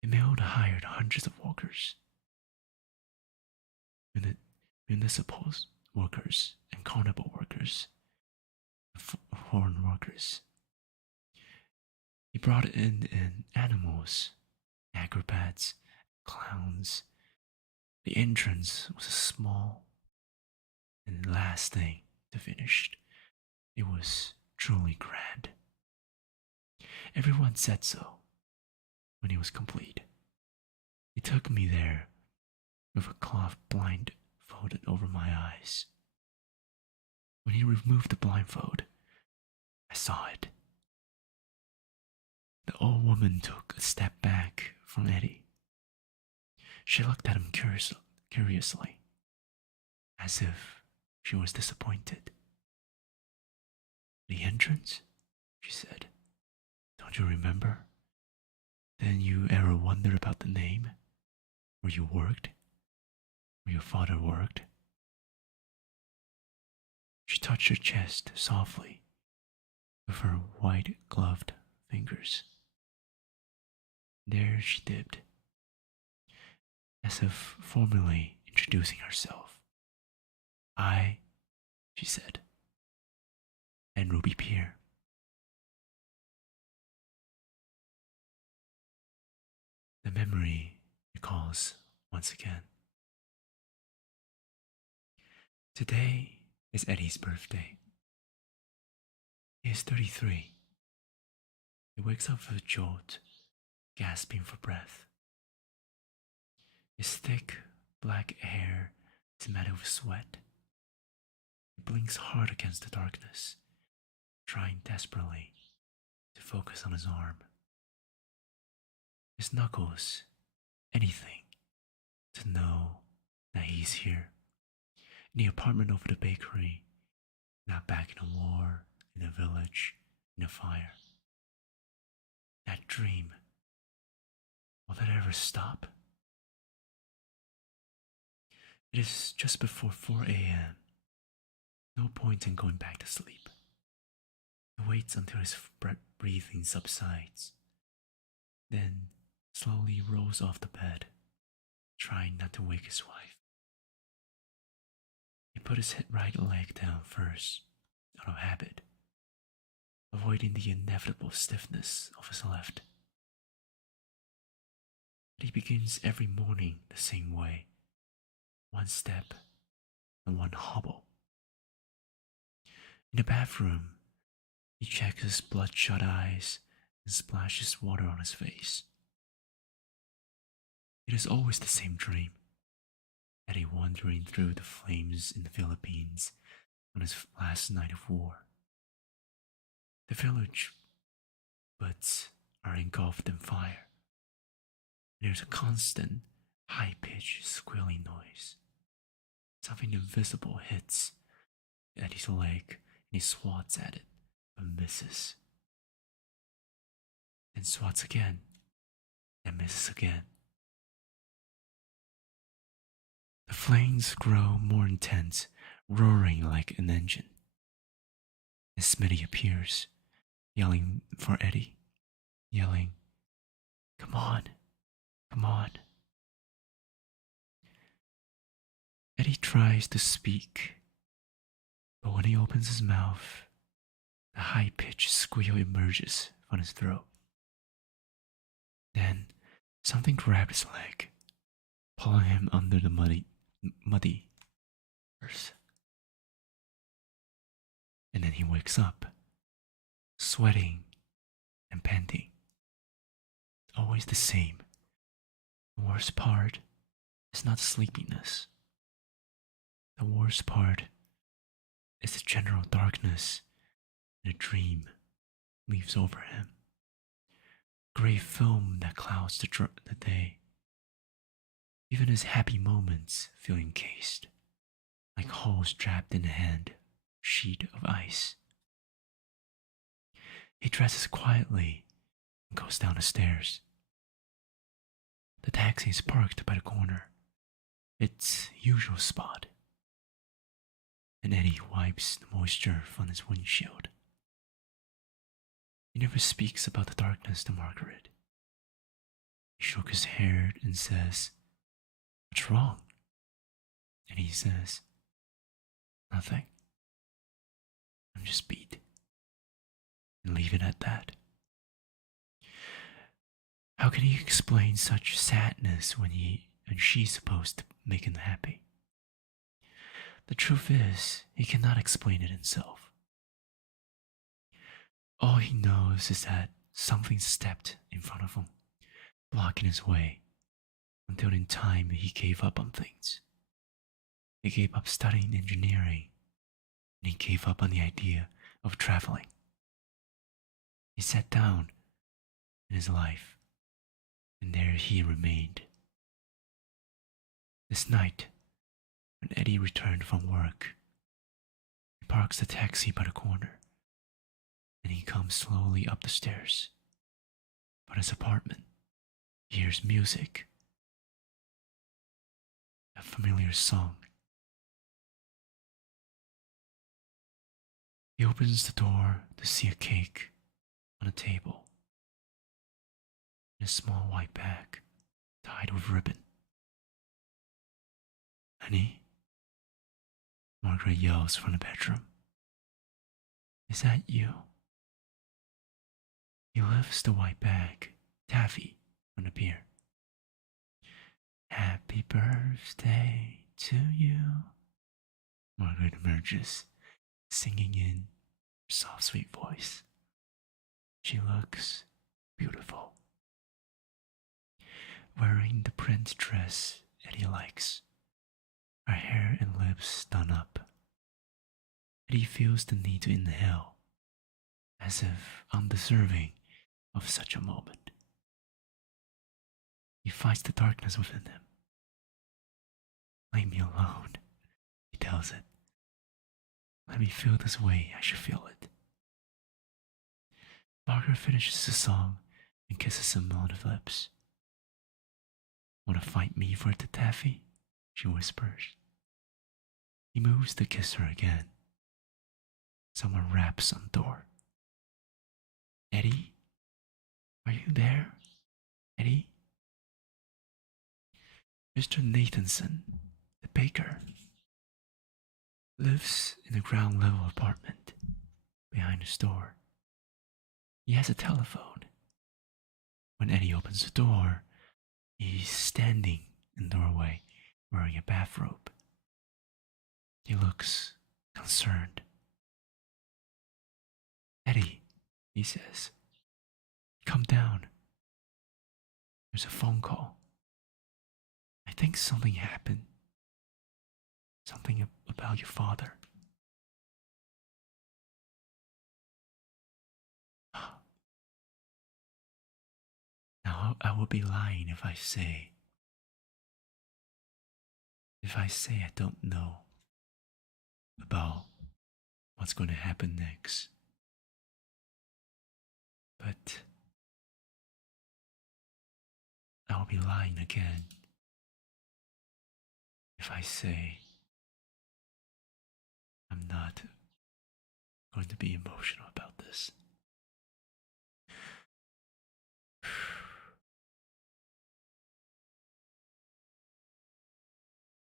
The mill hired hundreds of workers, municipal workers and carnival workers, foreign workers. He brought in animals, acrobats, clowns. The entrance was small, and the last thing to finish, it was truly grand. Everyone said so when it was complete. He took me there with a cloth blindfolded over my eyes. When he removed the blindfold, I saw it. The old woman took a step back from Eddie. She looked at him curiously, as if she was disappointed. The entrance? She said. Don't you remember? Didn't you ever wonder about the name? Where you worked? Where your father worked? She touched her chest softly with her white gloved fingers. There she dipped, as if formally introducing herself. I, she said, and Ruby Pierre. The memory recalls once again. Today is Eddie's birthday. He is 33. He wakes up with a jolt, gasping for breath. His thick, black hair is matted with sweat. He blinks hard against the darkness, trying desperately to focus on his arm. His knuckles, anything to know that he's here, in the apartment over the bakery, not back in a war, in a village, in a fire. That dream, will that ever stop? It is just before 4 a.m. No point in going back to sleep. He waits until his breathing subsides, then slowly rolls off the bed, trying not to wake his wife. He put his right leg down first, out of habit, avoiding the inevitable stiffness of his left. But he begins every morning the same way, one step and one hobble. In the bathroom, he checks his bloodshot eyes and splashes water on his face. It is always the same dream. Eddie wandering through the flames in the Philippines on his last night of war. The village huts are engulfed in fire. There's a constant, high-pitched squealing noise. Something invisible hits Eddie's leg and he swats at it, but misses. Then swats again, and misses again. The flames grow more intense, roaring like an engine. And Smitty appears, yelling for Eddie, yelling, "Come on, come on." Eddie tries to speak, but when he opens his mouth, a high-pitched squeal emerges from his throat. Then something grabs his leg, pulling him under the muddy earth. And then he wakes up, sweating and panting. Always the same. The worst part is not sleepiness. The worst part is the general darkness and a dream leaves over him. Gray film that clouds the day. Even his happy moments feel encased, like holes trapped in a hand sheet of ice. He dresses quietly and goes down the stairs. The taxi is parked by the corner. its usual spot, and Eddie wipes the moisture from his windshield. He never speaks about the darkness to Margaret. He shook his head and says, "What's wrong?" And he says, "Nothing. I'm just beat." And leave it at that. How can he explain such sadness when she's supposed to make him happy? The truth is, he cannot explain it himself. All he knows is that something stepped in front of him, blocking his way, until in time he gave up on things. He gave up studying engineering, and he gave up on the idea of traveling. He sat down in his life, and there he remained. This night, when Eddie returned from work, he parks the taxi by the corner, and he comes slowly up the stairs. But his apartment, he hears music, a familiar song. He opens the door to see a cake on a table, and a small white bag tied with ribbon. "Honey?" Margaret yells from the bedroom. "Is that you?" He lifts the white bag, taffy, from the pier. "Happy birthday to you." Margaret emerges, singing in her soft, sweet voice. She looks beautiful, wearing the print dress Eddie likes, her hair and lips done up. Eddie feels the need to inhale, as if undeserving of such a moment. He fights the darkness within him. "Leave me alone," he tells it. "Let me feel this way I should feel it." Margaret finishes the song and kisses him on the lips. "Wanna fight me for the taffy?" she whispers. He moves to kiss her again. Someone raps on the door. "Eddie? Are you there? Eddie?" Mr. Nathanson, the baker, lives in a ground level apartment behind the store. He has a telephone. When Eddie opens the door, he's standing in the doorway wearing a bathrobe. He looks concerned. "Eddie," he says, "come down. There's a phone call. I think something happened. Something about your father." Now I would be lying if I say I don't know about what's going to happen next. But I will be lying again if I say I'm not going to be emotional about this.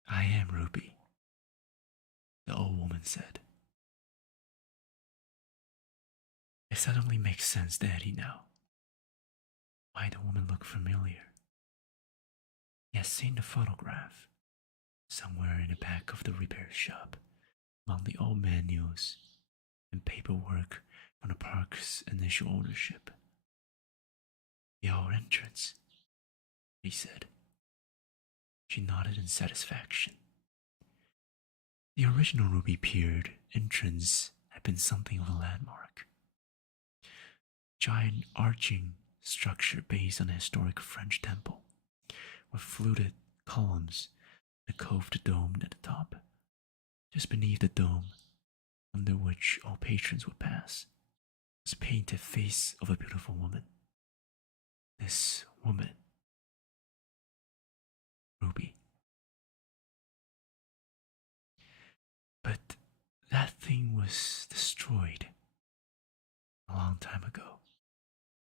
"I am Ruby," the old woman said. It suddenly makes sense to Eddie now. Why the woman looked familiar. He has seen the photograph somewhere in the back of the repair shop, among the old manuals and paperwork from the park's initial ownership. "The old entrance," he said. She nodded in satisfaction. The original Ruby Pier entrance had been something of a landmark. Giant arching structure based on a historic French temple, with fluted columns and a coved dome at the top. Just beneath the dome, under which all patrons would pass, was a painted face of a beautiful woman. This woman, Ruby, was destroyed a long time ago.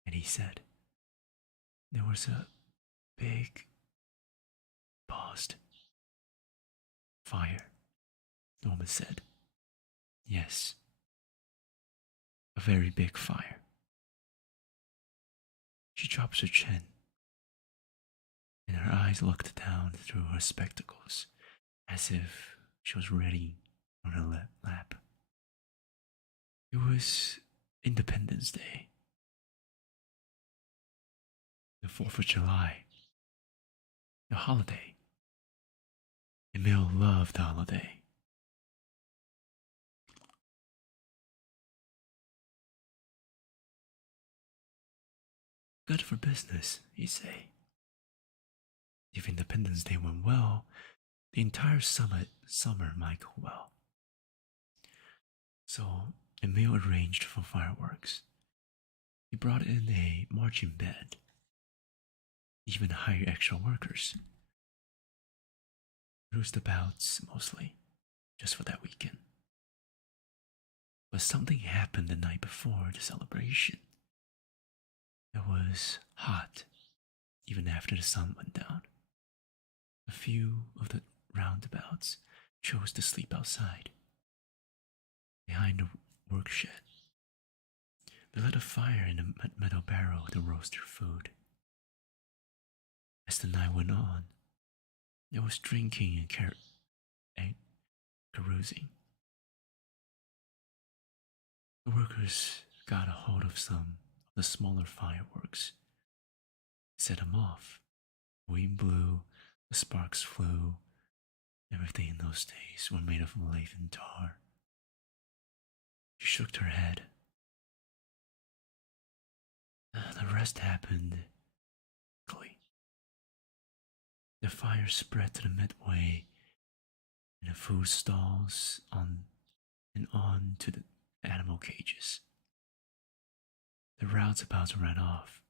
And he said, there was a big, paused fire. The woman said, yes, a very big fire. She drops her chin, and her eyes looked down through her spectacles as if she was reading on her lap. It was Independence Day, the 4th of July, the holiday. Emil loved the holiday. Good for business, he'd say. If Independence Day went well, the entire summer might go well. So Emil arranged for fireworks. He brought in a marching band, even hired extra workers. Roostabouts mostly, just for that weekend. But something happened the night before the celebration. It was hot, even after the sun went down. A few of the roundabouts chose to sleep outside, behind the work shed. They lit a fire in a metal barrel to roast their food. As the night went on, there was drinking and carousing. The workers got a hold of some of the smaller fireworks, set them off. The wind blew, the sparks flew. Everything in those days were made of lathe and tar. She shook her head. The rest happened quickly. The fire spread to the midway and the food stalls on to the animal cages. The roustabouts ran off.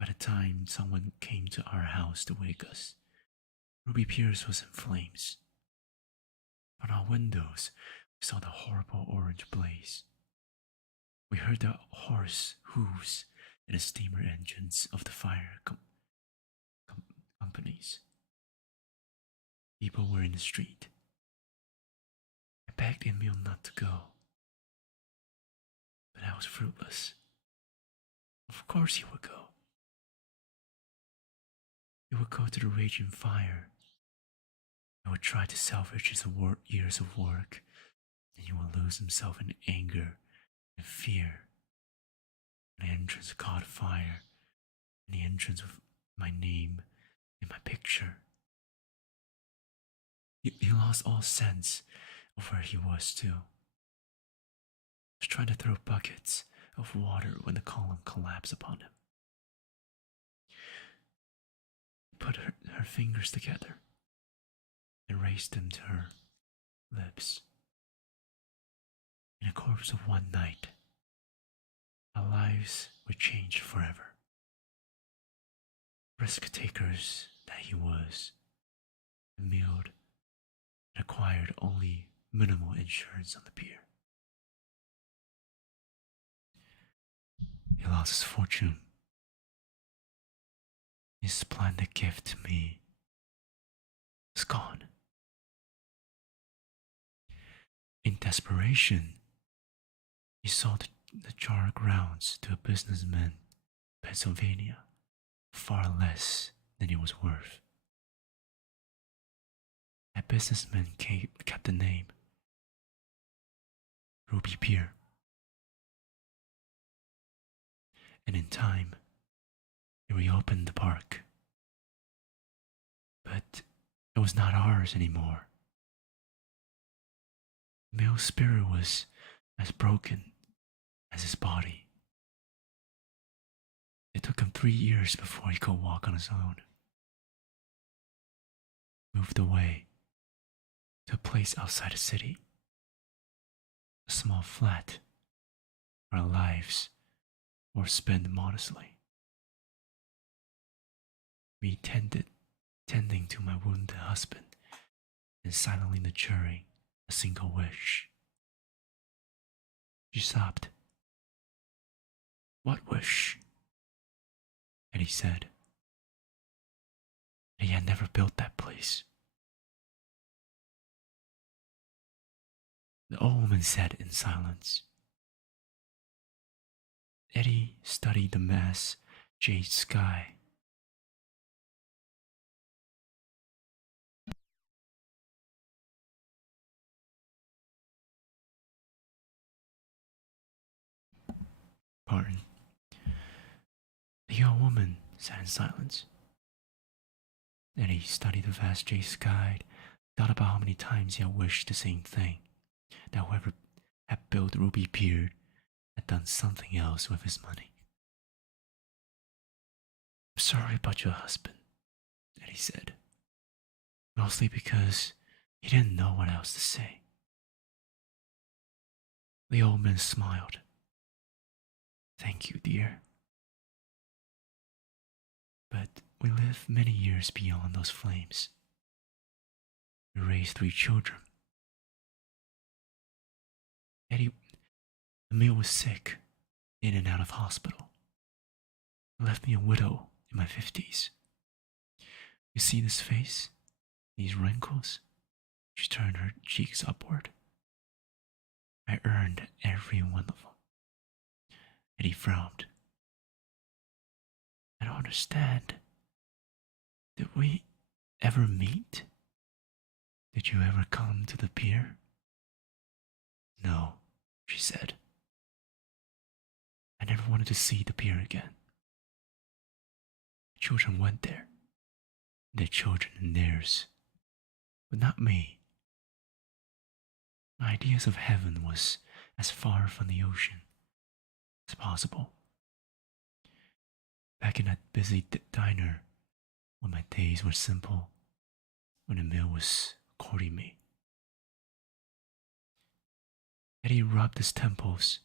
By the time someone came to our house to wake us, Ruby Pierce was in flames. From our windows, we saw the horrible orange blaze. We heard the hoarse hooves and the steamer engines of the fire companies. People were in the street. I begged Emil not to go, but I was fruitless. Of course he would go. He would go to the raging fire. He would try to salvage his years of work, and he would lose himself in anger and fear. The entrance caught fire, and the entrance with my name and my picture. He lost all sense of where he was too. He was trying to throw buckets of water when the column collapsed upon him. He put her fingers together and raised them to her lips. In the course of one night, our lives were changed forever. Risk takers that he was, Emil acquired only minimal insurance on the pier. He lost his fortune. His splendid gift to me is gone. In desperation, he sold the jar grounds to a businessman in Pennsylvania far less than it was worth. That businessman kept the name Ruby Pier, and in time, he reopened the park. But it was not ours anymore. Emil's spirit was as broken as his body. It took him 3 years before he could walk on his own. Moved away to a place outside the city, a small flat where our lives were spent modestly. Me tending to my wounded husband and silently nurturing a single wish She sobbed. What wish? Eddie said. He had never built that place. The old woman sat in silence. Eddie studied the vast jade sky. Pardon. The old woman sat in silence. Eddie studied the vast jade sky, thought about how many times he had wished the same thing, that whoever had built Ruby Pier had done something else with his money. I'm sorry about your husband, Eddie said, mostly because he didn't know what else to say. The old man smiled. Thank you, dear. But we live many years beyond those flames. We raised 3 children. Eddie, Emil was sick, in and out of hospital. He left me a widow in my 50s. You see this face? These wrinkles? She turned her cheeks upward. I earned every one of them. Eddie frowned. I don't understand. Did we ever meet? Did you ever come to the pier? No, she said. I never wanted to see the pier again. The children went there. Their children and theirs. But not me. My ideas of heaven was as far from the ocean as possible. Back in that busy diner, when my days were simple, when Emil was courting me. Eddie rubbed his temples.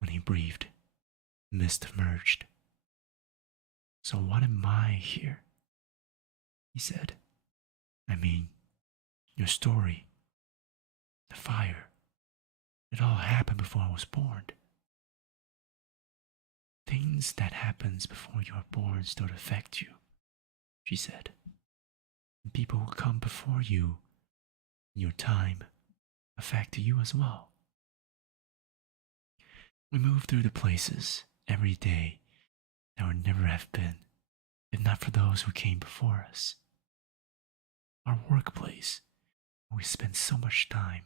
When he breathed, mist emerged. So what am I here? He said. I mean, your story, the fire, it all happened before I was born. Things that happens before you are born still affect you, she said. And people who come before you in your time affect you as well. We move through the places every day that would never have been if not for those who came before us. Our workplace, where we spend so much time,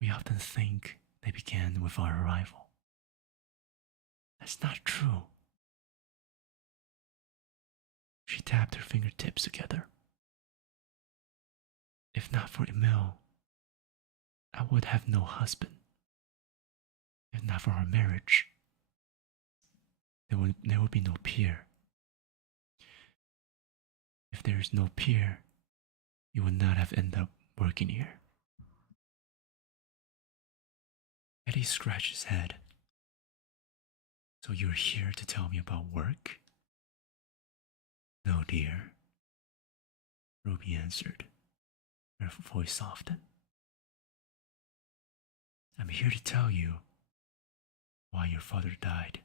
we often think they began with our arrival. That's not true. She tapped her fingertips together. If not for Emil, I would have no husband. If not for our marriage, there would be no pier. If there is no pier, you would not have ended up working here. Eddie scratched his head. So you're here to tell me about work? No, dear, Ruby answered, her voice softened. I'm here to tell you why your father died.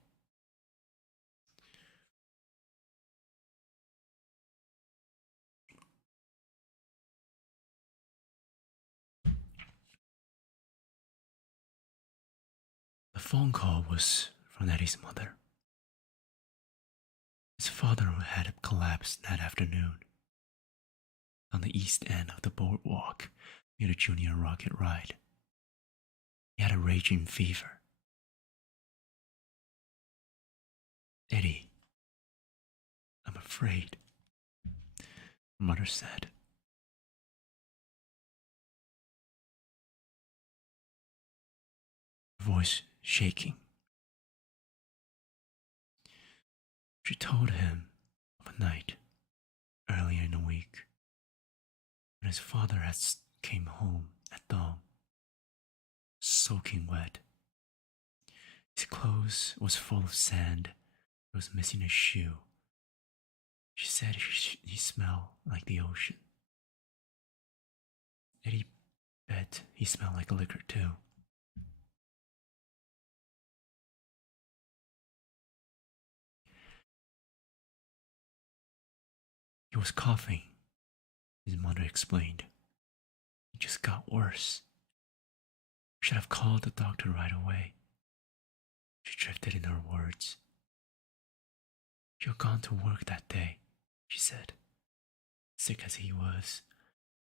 The phone call was from Eddie's mother. His father had collapsed that afternoon on the east end of the boardwalk near the junior rocket ride. He had a raging fever. Eddie, I'm afraid, her mother said. Her voice shaking. She told him of a night earlier in the week when his father had came home at dawn, soaking wet. His clothes was full of sand. He was missing a shoe. She said he smelled like the ocean. Eddie bet he smelled like liquor too. was coughing, his mother explained. It just got worse. We should have called the doctor right away. She drifted in her words. You'd gone to work that day, she said, sick as he was,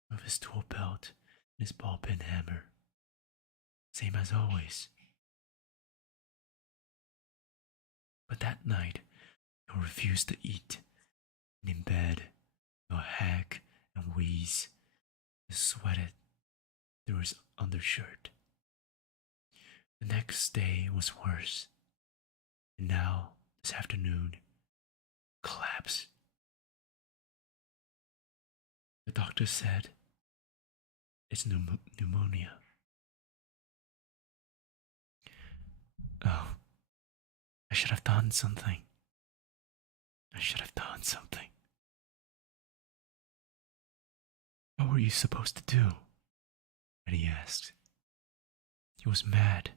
with his tool belt and his ball peen hammer. Same as always. But that night, you refused to eat, and in bed, you'll hag and wheeze. You sweated through his undershirt. The next day was worse, and now, this afternoon, collapsed. The doctor said it's pneumonia. Oh, I should have done something. I should have done something. What were you supposed to do? Eddie asked. He was mad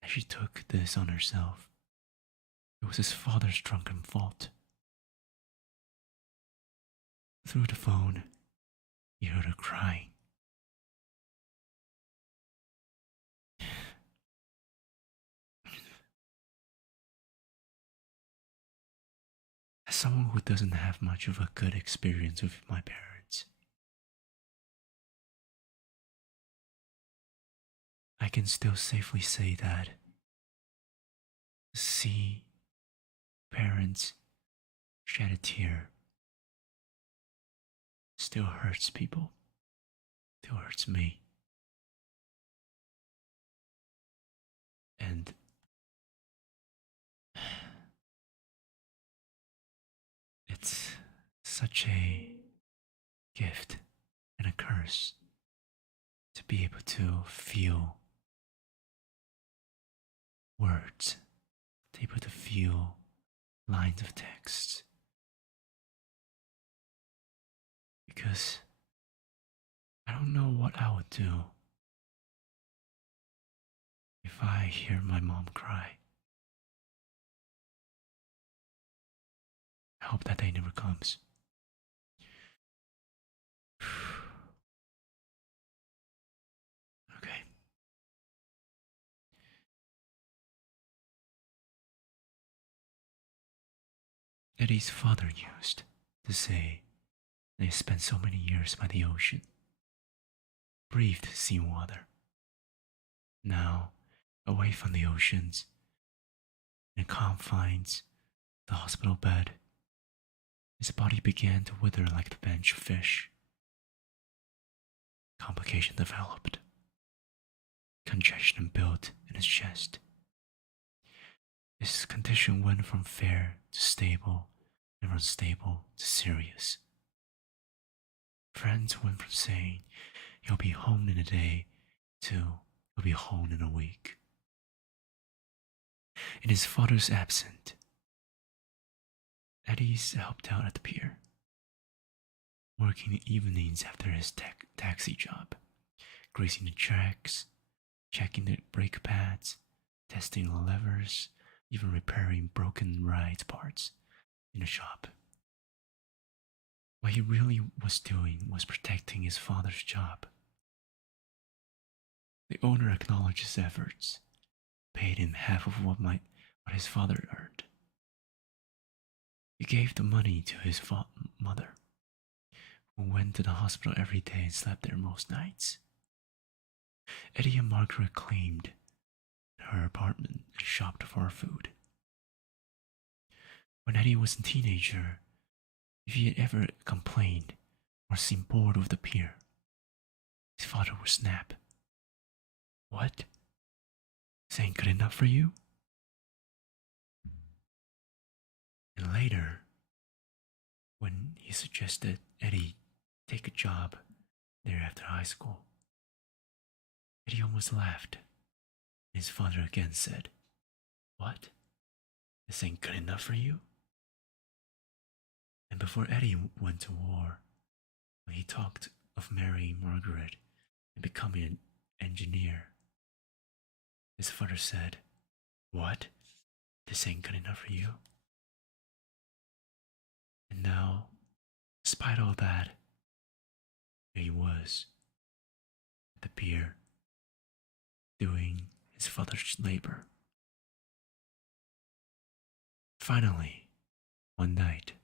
that she took this on herself. It was his father's drunken fault. Through the phone, he heard her crying. As someone who doesn't have much of a good experience with my parents, I can still safely say that to see parents shed a tear still hurts people, still hurts me. And it's such a gift and a curse to be able to feel words, to be able to feel lines of text. Because I don't know what I would do if I hear my mom cry. I hope that day never comes. Okay. Eddie's father used to say they spent so many years by the ocean, breathed seawater. Now, away from the oceans, in the confines of the hospital bed, his body began to wither like the bench of fish. Complication developed. Congestion built in his chest. His condition went from fair to stable, and from stable to serious. Friends went from saying he'll be home in a day to he'll be home in a week. In his father's absence, Eddie's helped out at the pier, working evenings after his taxi job, greasing the tracks, checking the brake pads, testing the levers, even repairing broken ride parts in the shop. What he really was doing was protecting his father's job. The owner acknowledged his efforts, paid him half of what his father earned. He gave the money to his mother, who went to the hospital every day and slept there most nights. Eddie and Margaret cleaned her apartment and shopped for her food. When Eddie was a teenager, if he had ever complained or seemed bored with the pier, his father would snap. What? This ain't good enough for you? And later, when he suggested Eddie take a job there after high school, Eddie almost laughed. His father again said, What? This ain't good enough for you? And before Eddie went to war, when he talked of marrying Margaret and becoming an engineer, his father said, What? This ain't good enough for you? And now, Despite all that, here he was, at the pier, doing his father's labor. Finally, one night,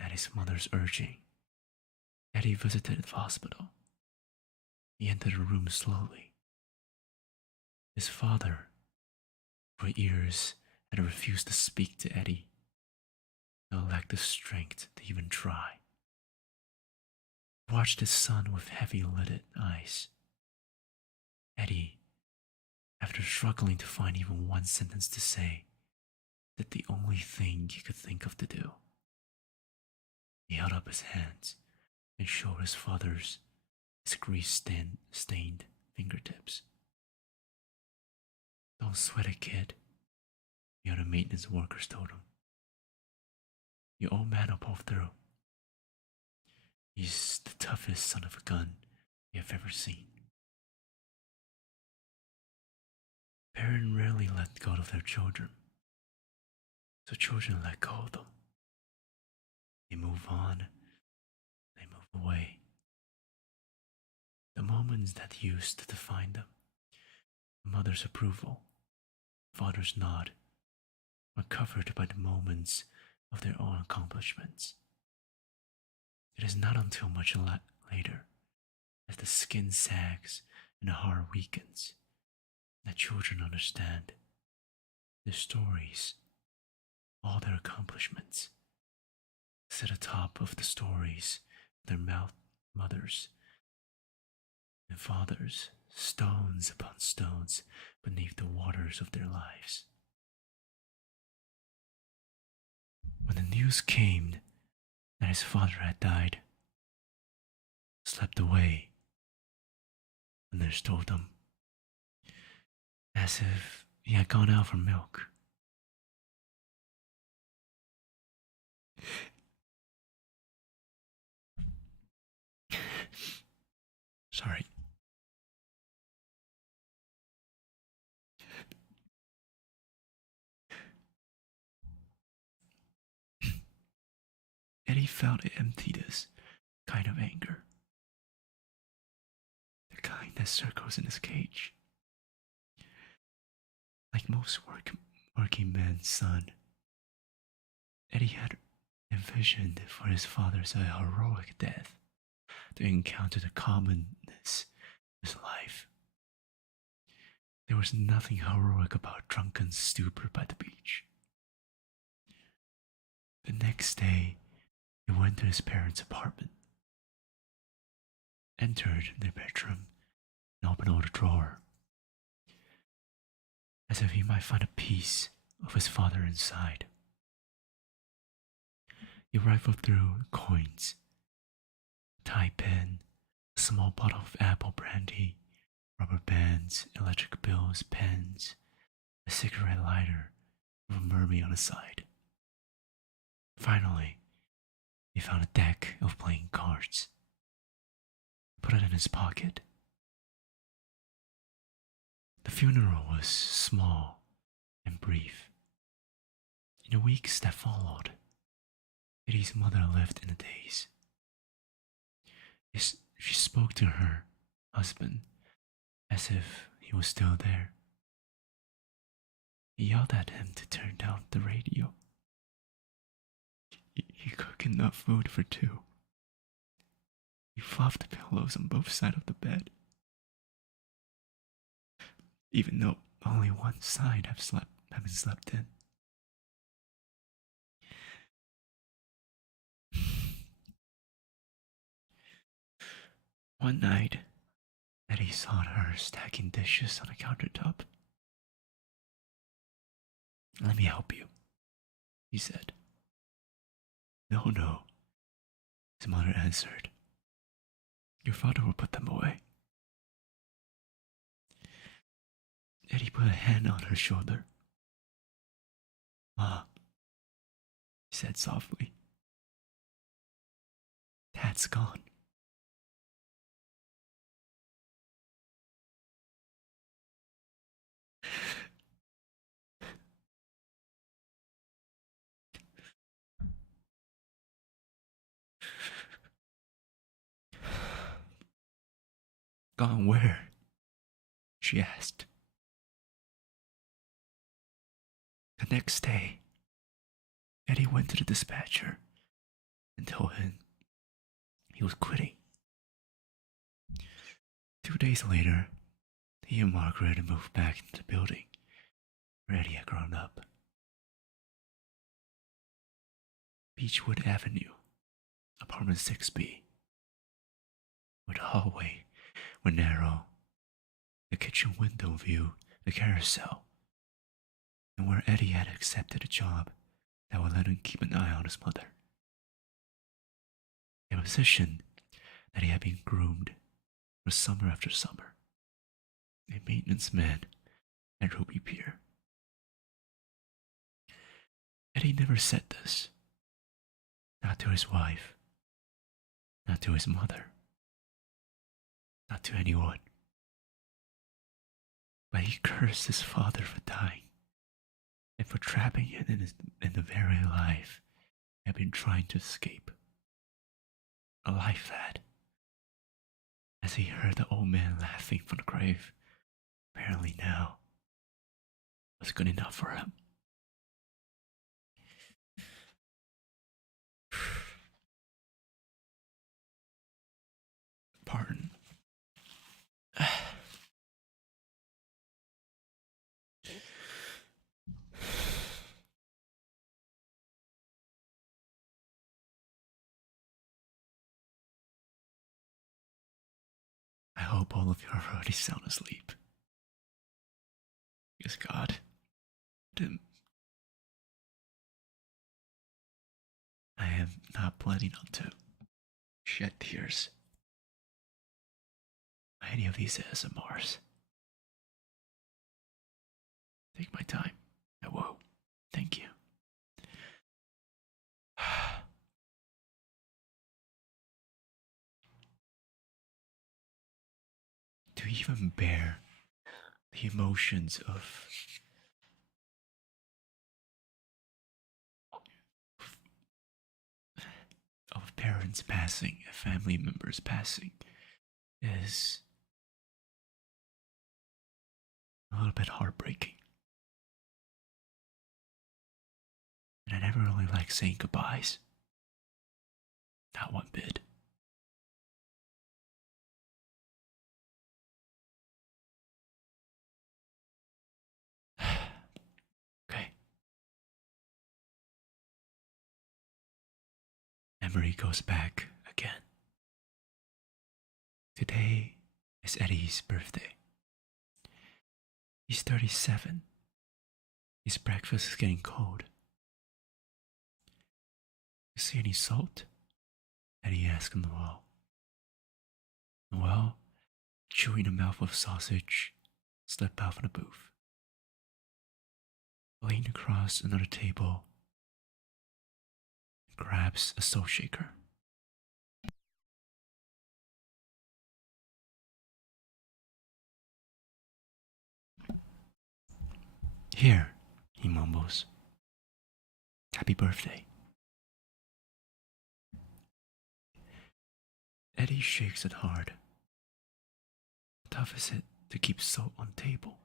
at his mother's urging, Eddie visited the hospital. He entered the room slowly. His father, for years, had refused to speak to Eddie, now lacked the strength to even try. He watched his son with heavy-lidded eyes. Eddie, after struggling to find even one sentence to say, did the only thing he could think of to do. He held up his hands and showed his father's grease-stained fingertips. Don't sweat it, kid, the other maintenance workers told him. Your old man will pull through. He's the toughest son of a gun you have ever seen. Parents rarely let go of their children, so children let go of them. They move on, they move away. The moments that used to define them, the mother's approval, father's nod, were covered by the moments of their own accomplishments. It is not until much later, as the skin sags and the heart weakens, that children understand their stories, all their accomplishments, sit atop of the stories of their mothers and fathers, stones upon stones beneath the waters of their lives. When the news came that his father had died, slept away, the nurse told him, as if he had gone out for milk. Sorry. Eddie felt emptiness, kind of anger. The kind that circles in his cage. Like most working man's son, Eddie had envisioned for his father's a heroic death to encounter the commonness of his life. There was nothing heroic about drunken stupor by the beach. The next day, he went to his parents' apartment, entered their bedroom, and opened the drawer, as if he might find a piece of his father inside. He rifled through coins, a tie pin, a small bottle of apple brandy, rubber bands, electric bills, pens, a cigarette lighter with a mermaid on the side. Finally, he found a deck of playing cards. He put it in his pocket. The funeral was small and brief. In the weeks that followed, Eddie's mother lived in the days. She spoke to her husband as if he was still there. He yelled at him to turn down the radio. He cooked enough food for two. He fluffed the pillows on both sides of the bed, even though only one side had been slept in. One night, Eddie saw her stacking dishes on a countertop. "Let me help you," he said. No, his mother answered. "Your father will put them away." Eddie put a hand on her shoulder. "Ma," he said softly. "Dad's gone." Gone where? She asked. The next day, Eddie went to the dispatcher and told him he was quitting. 2 days later, he and Margaret moved back into the building where Eddie had grown up. Beechwood Avenue, apartment 6B, where the hallway was narrow, the kitchen window view, the carousel, and where Eddie had accepted a job that would let him keep an eye on his mother. A position that he had been groomed for summer after summer. A maintenance man at Ruby Pier. Eddie never said this. Not to his wife. Not to his mother. Not to anyone. But he cursed his father for dying and for trapping him in the very life he had been trying to escape. A life that, as he heard the old man laughing from the grave, apparently now was good enough for him. Pardon. I hope all of you are already sound asleep. Because God didn't. I am not planning on to shed tears by any of these ASMRs. Take my time. I will. Thank you. To even bear the emotions of parents passing, family members passing, is a little bit heartbreaking. And I never really like saying goodbyes. Not one bit. Okay. Memory goes back again. Today is Eddie's birthday. He's 37. His breakfast is getting cold. You see any salt? Eddie asked Noel. Noel, chewing a mouthful of sausage, stepped out from the booth. Leaned across another table and grabs a salt shaker. Here, he mumbles. Happy birthday. Eddie shakes it hard. How tough is it to keep salt on the table?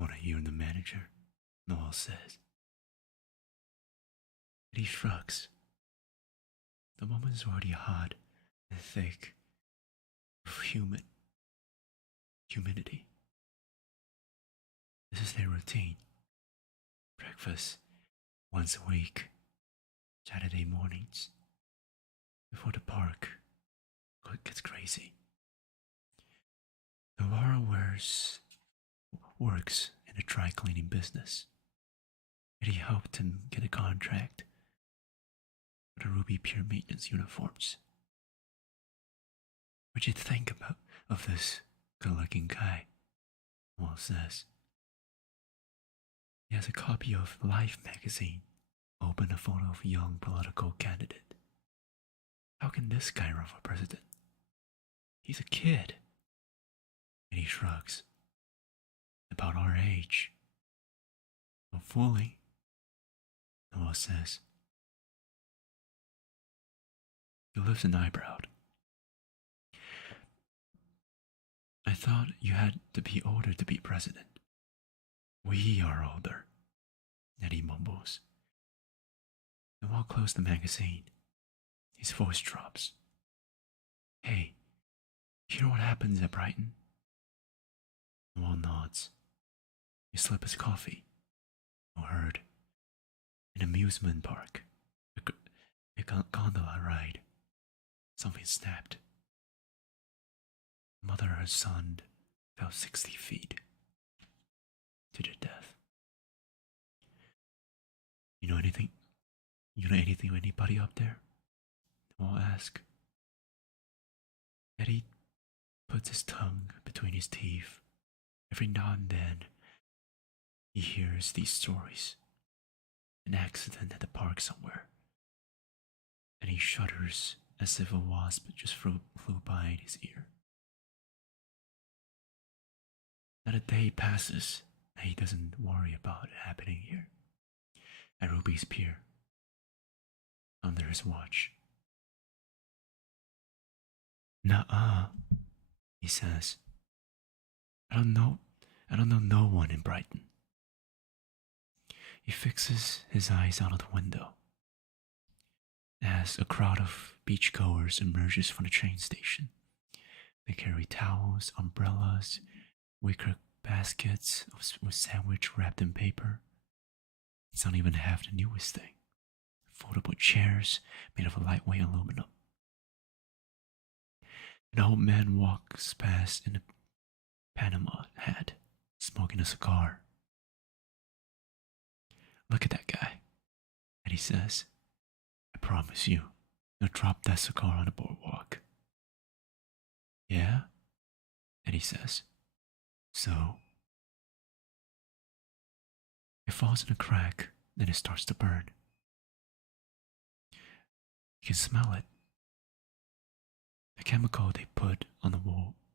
Want to hear the manager? Noel says. Eddie shrugs. The moment is already hot and thick with humidity. This is their routine. Breakfast once a week, Saturday mornings, before the park gets crazy. Navarro works in a dry cleaning business, and he helped him get a contract for the Ruby Pier maintenance uniforms. What'd you think of this good-looking guy? Noel says. He has a copy of Life magazine, open a photo of a young political candidate. How can this guy run for president? He's a kid. And he shrugs. About our age. No fooling, Noel says. He lifts an eyebrow. thought you had to be older to be president. We are older, Eddie mumbles. Noel closed the magazine. His voice drops. Hey, you know what happens at Brighton? Noel nods. You slip his coffee. No heard. An amusement park. A gondola ride. Something snapped. Mother and her son fell 60 feet to their death. You know anything? You know anything of anybody up there? Noel asked. Eddie puts his tongue between his teeth. Every now and then, he hears these stories. An accident at the park somewhere. And he shudders as if a wasp just flew by his ear. Not a day passes that he doesn't worry about it happening here. At Ruby's Pier. Under his watch. Nuh-uh, he says. I don't know no one in Brighton. He fixes his eyes out of the window as a crowd of beachgoers emerges from the train station. They carry towels, umbrellas, wicker baskets with sandwich wrapped in paper. It's not even half the newest thing. Foldable chairs made of lightweight aluminum. An old man walks past in a Panama hat, smoking a cigar. Look at that guy, Eddie says. I promise you, he'll drop that cigar on the boardwalk. Yeah? Eddie says. So? It falls in a crack, then it starts to burn. You can smell it. The chemical they put on the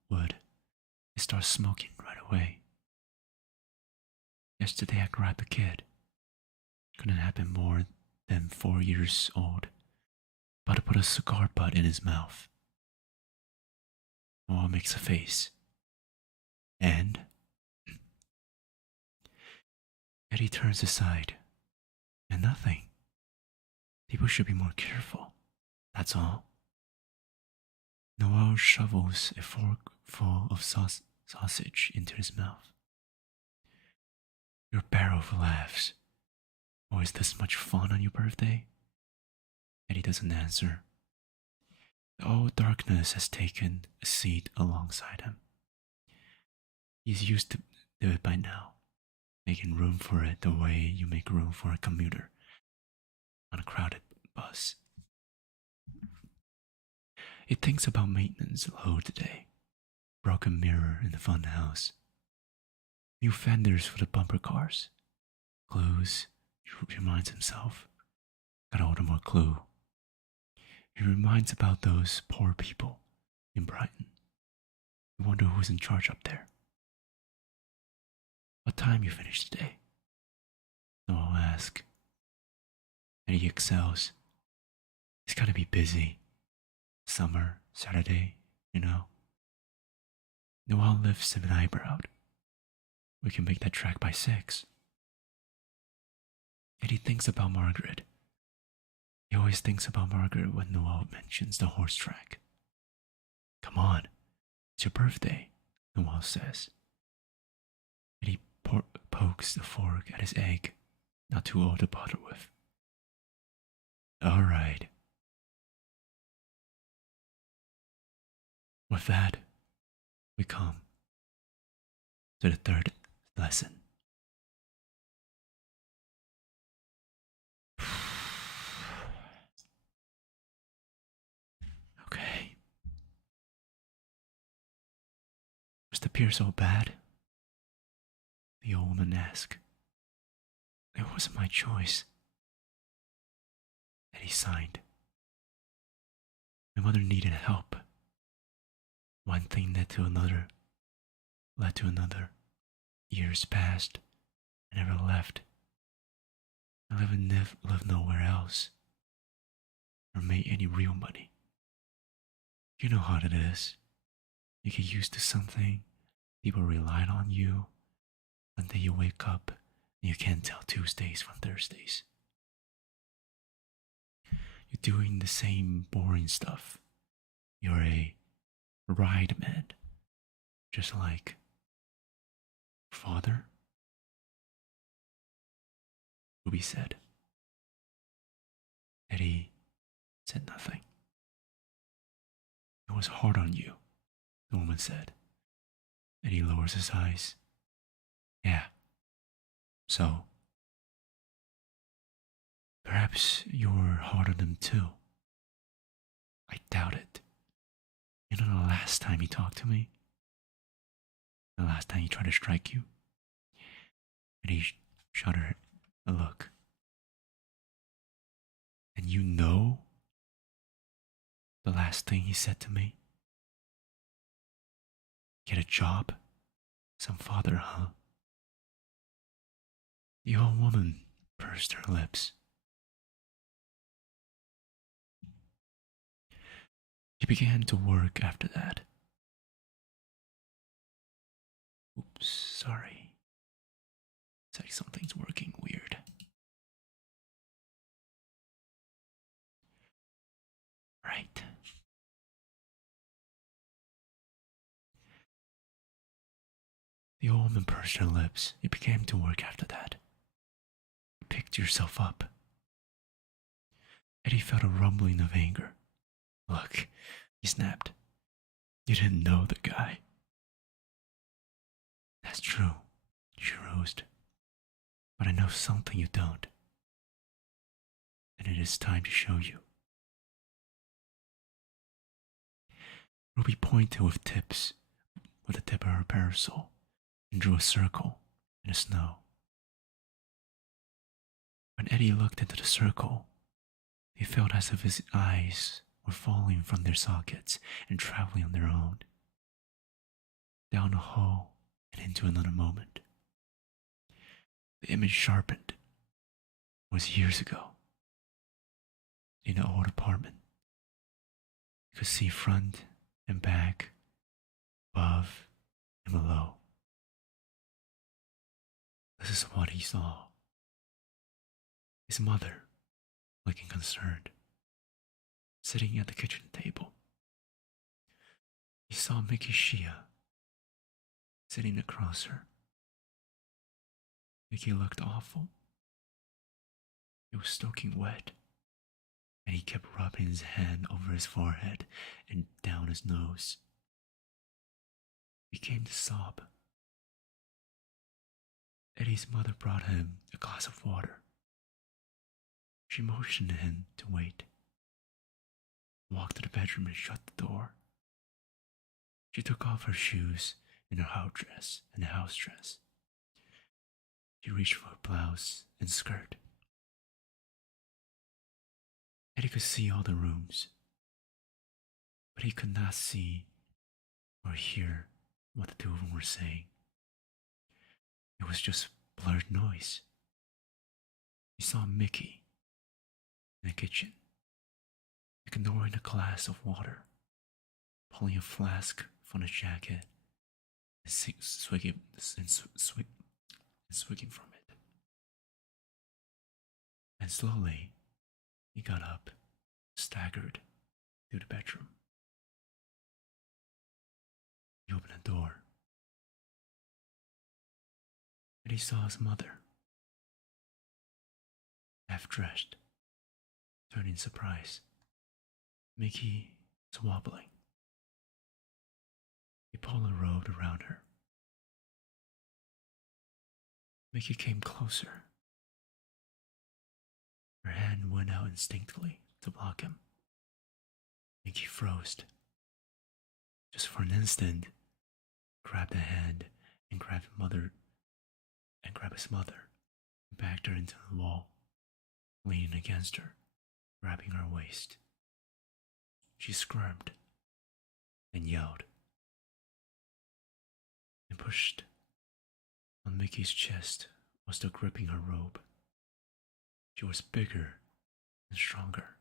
wood, it starts smoking right away. Yesterday I grabbed a kid. Couldn't have been more than 4 years old, about to put a cigar butt in his mouth. Noah makes a face. And? Eddie turns aside. And nothing. People should be more careful. That's all. Noel shovels a fork full of sausage into his mouth. Your barrel laughs. Oh, is this much fun on your birthday? Eddie doesn't answer. The old darkness has taken a seat alongside him. He's used to it by now, making room for it the way you make room for a commuter on a crowded bus. He thinks about maintenance load today, broken mirror in the fun house, new fenders for the bumper cars, clues. He reminds himself. Gotta order more clue. He reminds about those poor people in Brighton. You wonder who's in charge up there. What time you finish today? Noel asks. And he excels. He's gotta be busy. Summer, Saturday, you know. Noel lifts an eyebrow out. We can make that track by 6. And he thinks about Margaret. He always thinks about Margaret when Noel mentions the horse track. Come on, it's your birthday, Noel says. And he pokes the fork at his egg, not too old to bother with. All right. With that, we come to the 3rd lesson. Okay. Was the pier so bad? The old woman asked. It wasn't my choice. And he signed. My mother needed help. One thing led to another. Years passed. I never left. I lived nowhere else. Or made any real money. You know how it is. You get used to something, people relied on you until you wake up and you can't tell Tuesdays from Thursdays. You're doing the same boring stuff. You're a ride man, just like father, Ruby said. Eddie said nothing. It was hard on you, the woman said. Eddie lowers his eyes. Yeah. So, perhaps you're hard on him too. I doubt it. You know the last time he talked to me? The last time he tried to strike you? Eddie shot her a look. And you know the last thing he said to me? Get a job? Some father, huh? The old woman pursed her lips. He began to work after that. Oops, sorry. It's like something's working weird. Right. The old woman pursed her lips. It began to work after that. You picked yourself up. Eddie felt a rumbling of anger. Look, he snapped. You didn't know the guy. That's true, she roused. But I know something you don't. And it is time to show you. Ruby pointed with the tip of her parasol and drew a circle in the snow. When Eddie looked into the circle, he felt as if his eyes were falling from their sockets and traveling on their own, down a hall and into another moment. The image sharpened. It was years ago. In an old apartment. You could see front and back, above and below. This is what he saw. His mother, looking concerned, sitting at the kitchen table. He saw Mickey Shia sitting across her. Mickey looked awful. He was soaking wet, and he kept rubbing his hand over his forehead and down his nose. He began to sob. Eddie's mother brought him a glass of water. She motioned him to wait. Walked to the bedroom and shut the door. She took off her shoes and her house dress. She reached for her blouse and skirt. Eddie could see all the rooms, but he could not see or hear what the two of them were saying. It was just blurred noise. He saw Mickey in the kitchen, ignoring a glass of water, pulling a flask from his jacket and swigging from it. And slowly, he got up, staggered through the bedroom. He opened the door, and he saw his mother, half-dressed, turning in surprise. Mickey was wobbling. He pulled a robe around her. Mickey came closer. Her hand went out instinctively to block him. Mickey froze. Just for an instant, grabbed the hand and grabbed his mother, and backed her into the wall, leaning against her, grabbing her waist. She squirmed and yelled and pushed. On Mickey's chest was still gripping her robe. She was bigger and stronger.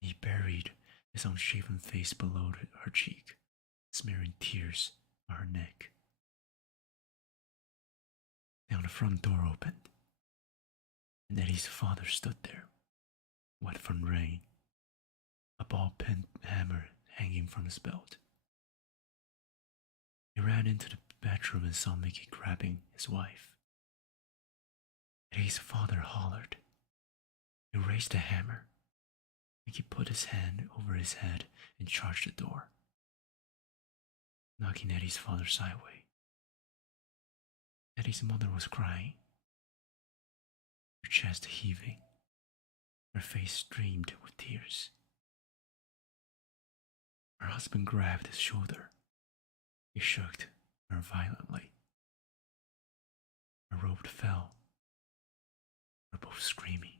He buried his unshaven face below her cheek, smearing tears on her neck. Then the front door opened, and Eddie's father stood there, wet from rain, a ball-peen hammer hanging from his belt. He ran into the bedroom and saw Mickey grabbing his wife. Eddie's father hollered. He raised the hammer. Mickey put his hand over his head and charged the door, knocking Eddie's father sideways. Eddie's mother was crying, her chest heaving, her face streamed with tears. Her husband grabbed his shoulder. He shook her violently. Her robe fell. They were both screaming.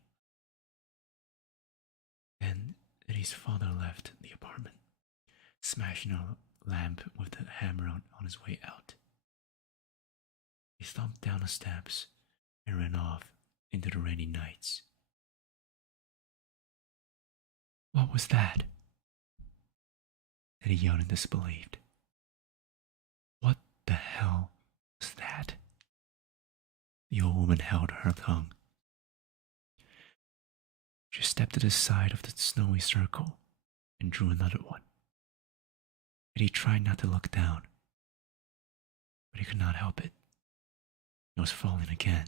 Then Eddie's father left the apartment, smashing a lamp with the hammer on his way out. He stomped down the steps and ran off into the rainy nights. What was that? Eddie yelled in disbelief. What the hell was that? The old woman held her tongue. She stepped to the side of the snowy circle and drew another one. Eddie tried not to look down, but he could not help it. It was falling again,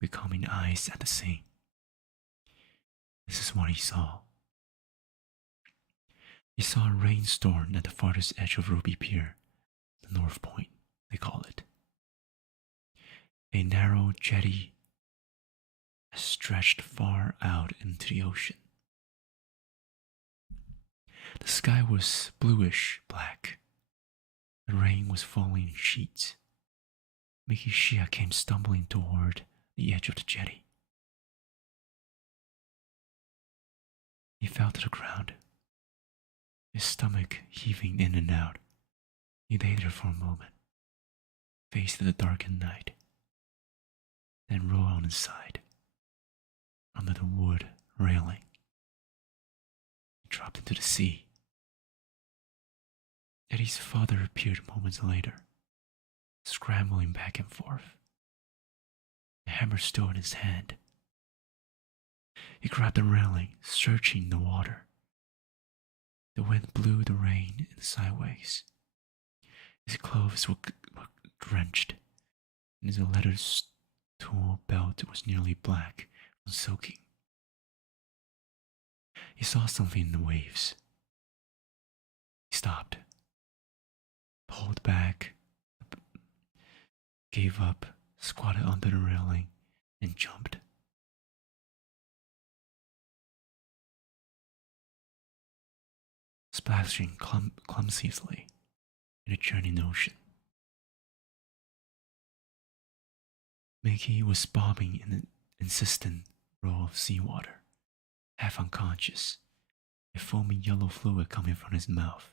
becoming ice at the seam. This is what he saw. He saw a rainstorm at the farthest edge of Ruby Pier, the North Point, they call it. A narrow jetty stretched far out into the ocean. The sky was bluish black. The rain was falling in sheets. Mickey Shia came stumbling toward the edge of the jetty. He fell to the ground, his stomach heaving in and out. He lay there for a moment, faced the darkened night, then rolled on his side, under the wood railing. He dropped into the sea. Eddie's father appeared moments later, scrambling back and forth, the hammer still in his hand. He grabbed the railing, searching the water. The wind blew the rain in sideways. His clothes were drenched, and his leather tool belt was nearly black from soaking. He saw something in the waves. He stopped, pulled back, gave up, squatted under the railing, and jumped. Splashing clumsily in the churning ocean. Mickey was bobbing in an insistent roll of seawater, half unconscious, a foamy yellow fluid coming from his mouth.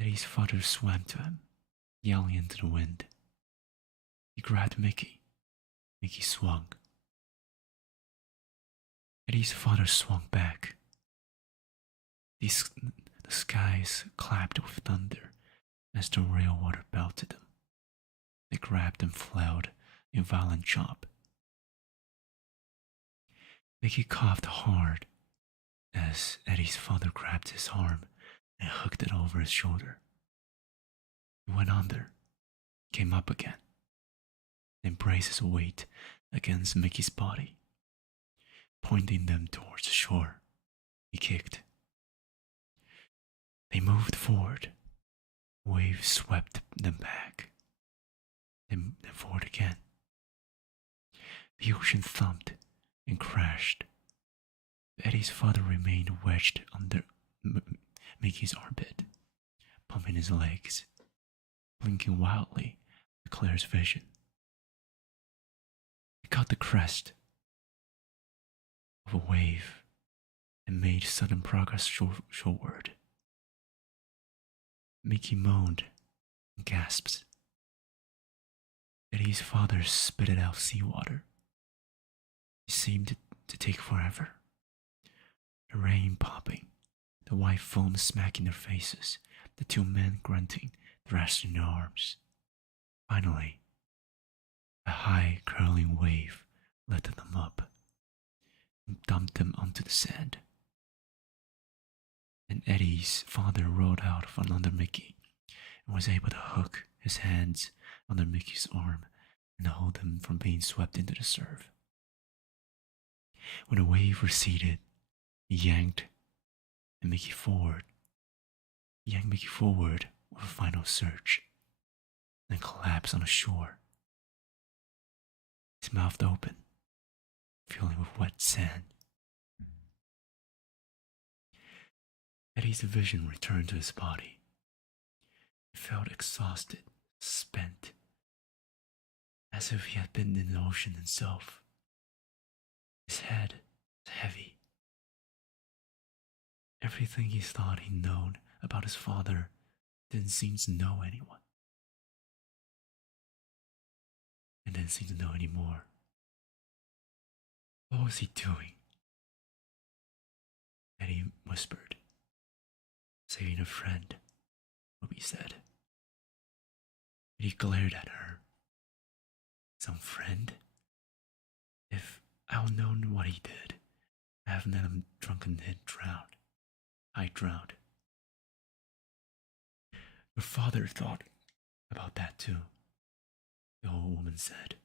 Eddie's father swam to him, yelling into the wind. He grabbed Mickey. Mickey swung. Eddie's father swung back. The skies clapped with thunder as the rail water belted them. They grabbed and flailed in violent chop. Mickey coughed hard as Eddie's father grabbed his arm and hooked it over his shoulder. He went under, came up again, and braced his weight against Mickey's body, pointing them towards the shore. He kicked. They moved forward. Waves swept them back, then forward again. The ocean thumped and crashed. Eddie's father remained wedged under Mickey's armpit, pumping his legs, blinking wildly to clear his vision. He caught the crest of a wave and made sudden progress shoreward. Mickey moaned and gasped. Eddie's father spitted out seawater. It seemed to take forever. The rain popping, the white foam smacking their faces, the two men grunting, thrashing their arms. Finally, a high, curling wave lifted them up and dumped them onto the sand. And Eddie's father rolled out from under Mickey and was able to hook his hands under Mickey's arm and hold him from being swept into the surf. When the wave receded, he yanked Mickey forward with a final surge, then collapsed on the shore. His mouth open, filling with wet sand. Eddie's vision returned to his body. He felt exhausted, spent, as if he had been in the ocean himself. His head was heavy. Everything he thought he'd known about his father didn't seem to know anyone. And didn't seem to know anymore. What was he doing? Eddie whispered. Saving a friend, Ruby said. Eddie glared at her. Some friend? If I'd known what he did, I haven't let him drunken hit drown. I drowned. Your father thought about that too, the old woman said.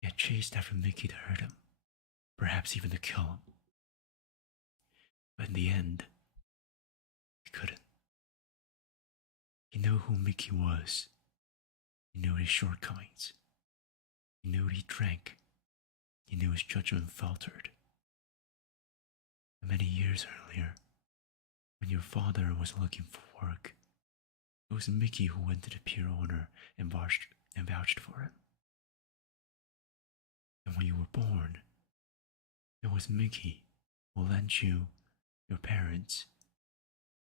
He had chased after Mickey to hurt him, perhaps even to kill him. But in the end, he couldn't. He knew who Mickey was. He knew his shortcomings. He knew he drank. He knew his judgment faltered. And many years earlier, when your father was looking for work, it was Mickey who went to the pier owner and vouched for him. And when you were born, it was Mickey who lent you, your parents,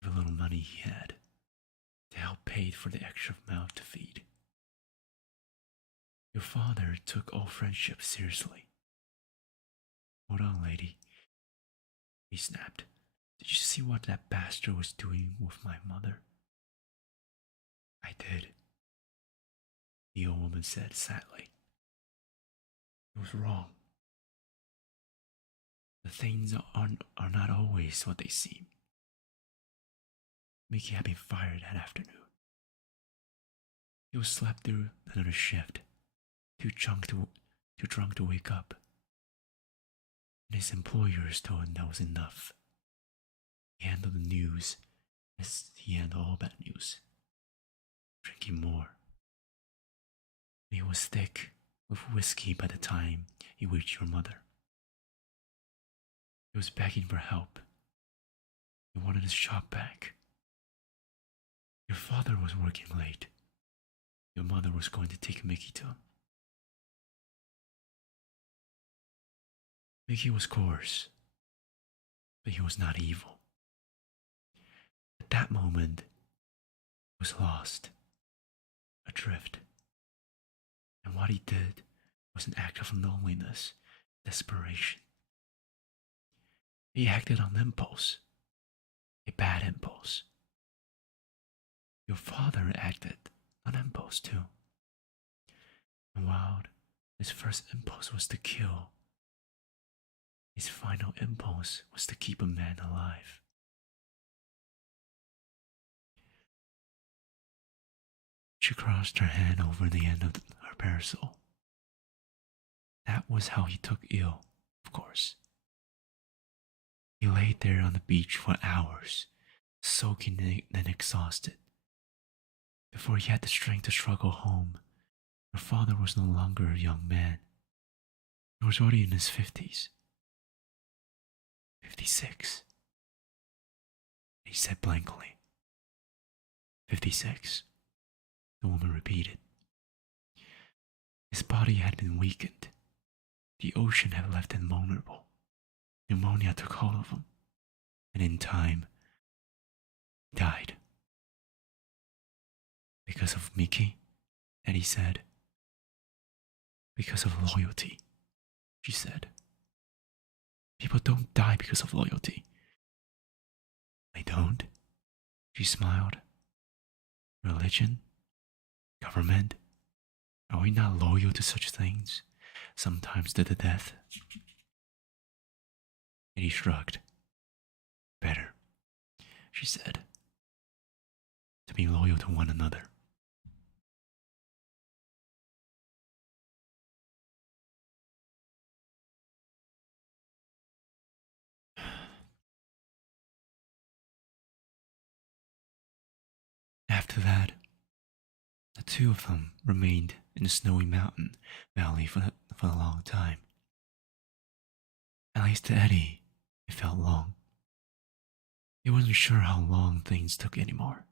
the little money he had to help pay for the extra mouth to feed. Your father took all friendship seriously. Hold on, lady, he snapped. Did you see what that bastard was doing with my mother? I did, the old woman said sadly. It was wrong. The things are not always what they seem. Mickey had been fired that afternoon. He was slept through another shift, too drunk to wake up. And his employers told him that was enough. He handled the news as he handled all bad news, drinking more. He was thick with whiskey by the time he reached your mother. He was begging for help. He wanted his shop back. Your father was working late. Your mother was going to take Mickey to him. Mickey was coarse, but he was not evil. At that moment, he was lost, adrift. And what he did was an act of loneliness, desperation. He acted on impulse, a bad impulse. Your father acted on impulse too. And while his first impulse was to kill, his final impulse was to keep a man alive. She crossed her hand over the end of her parasol. That was how he took ill, of course. He lay there on the beach for hours, soaking and exhausted. Before he had the strength to struggle home, your father was no longer a young man. He was already in his 50s. 56. He said blankly. 56, the woman repeated. His body had been weakened. The ocean had left him vulnerable. Pneumonia took hold of him, and in time, he died. Because of Mickey, Eddie said. Because of loyalty, she said. People don't die because of loyalty. They don't, She smiled. Religion? Government? Are we not loyal to such things? Sometimes to the death? And he shrugged. Better, she said, to be loyal to one another. After that, the two of them remained in the snowy mountain valley for a long time. At least to Eddie, it felt long. He wasn't sure how long things took anymore.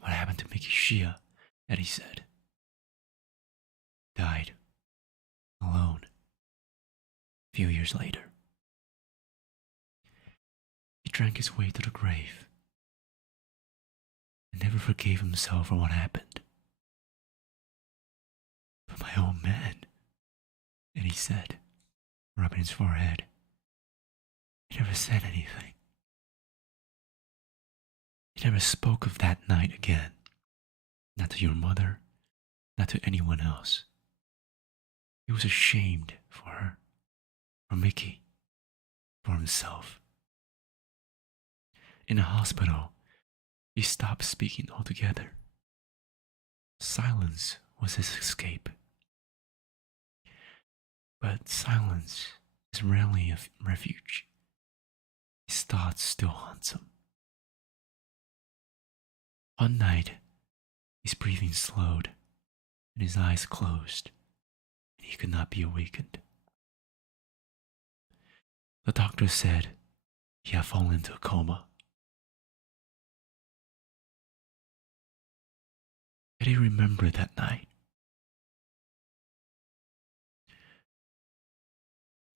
What happened to Mickey Shia? Eddie said. Died. Alone. A few years later. He drank his way to the grave. And never forgave himself for what happened. But my old man, Eddie said, rubbing his forehead. He never said anything. He never spoke of that night again. Not to your mother, not to anyone else. He was ashamed for her, for Mickey, for himself. In the hospital, he stopped speaking altogether. Silence was his escape. But silence is rarely a refuge. His thoughts still haunt him. One night, his breathing slowed and his eyes closed, and he could not be awakened. The doctor said he had fallen into a coma. Eddie remembered that night.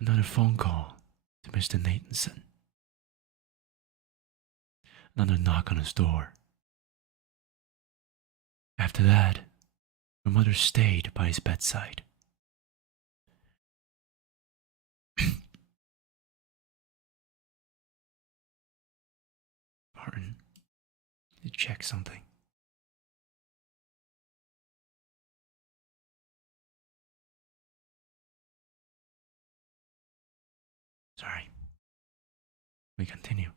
Another phone call to Mr. Nathanson. Another knock on his door. After that, her mother stayed by his bedside. Pardon, to check something. Sorry. We continue.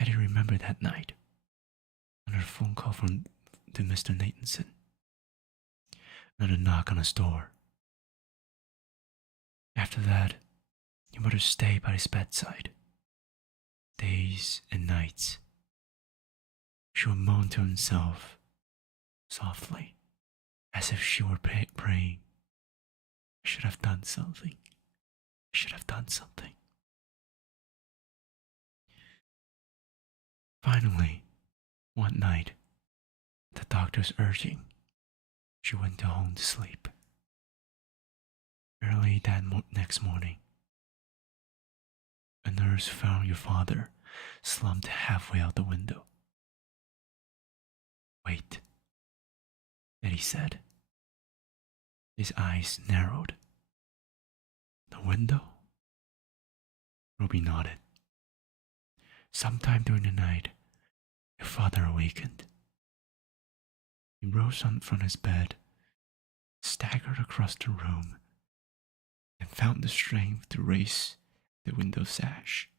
Eddie remembered that night. Another phone call to Mr. Nathanson. Another knock on his door. After that, your mother stayed by his bedside. Days and nights. She would moan to himself, softly, as if she were praying. I should have done something. I should have done something. Finally, one night, at the doctor's urging, she went home to sleep. Early that next morning, a nurse found your father slumped halfway out the window. Wait, Eddie said. His eyes narrowed. The window? Ruby nodded. Sometime during the night, your father awakened. He rose from his bed, staggered across the room, and found the strength to raise the window sash.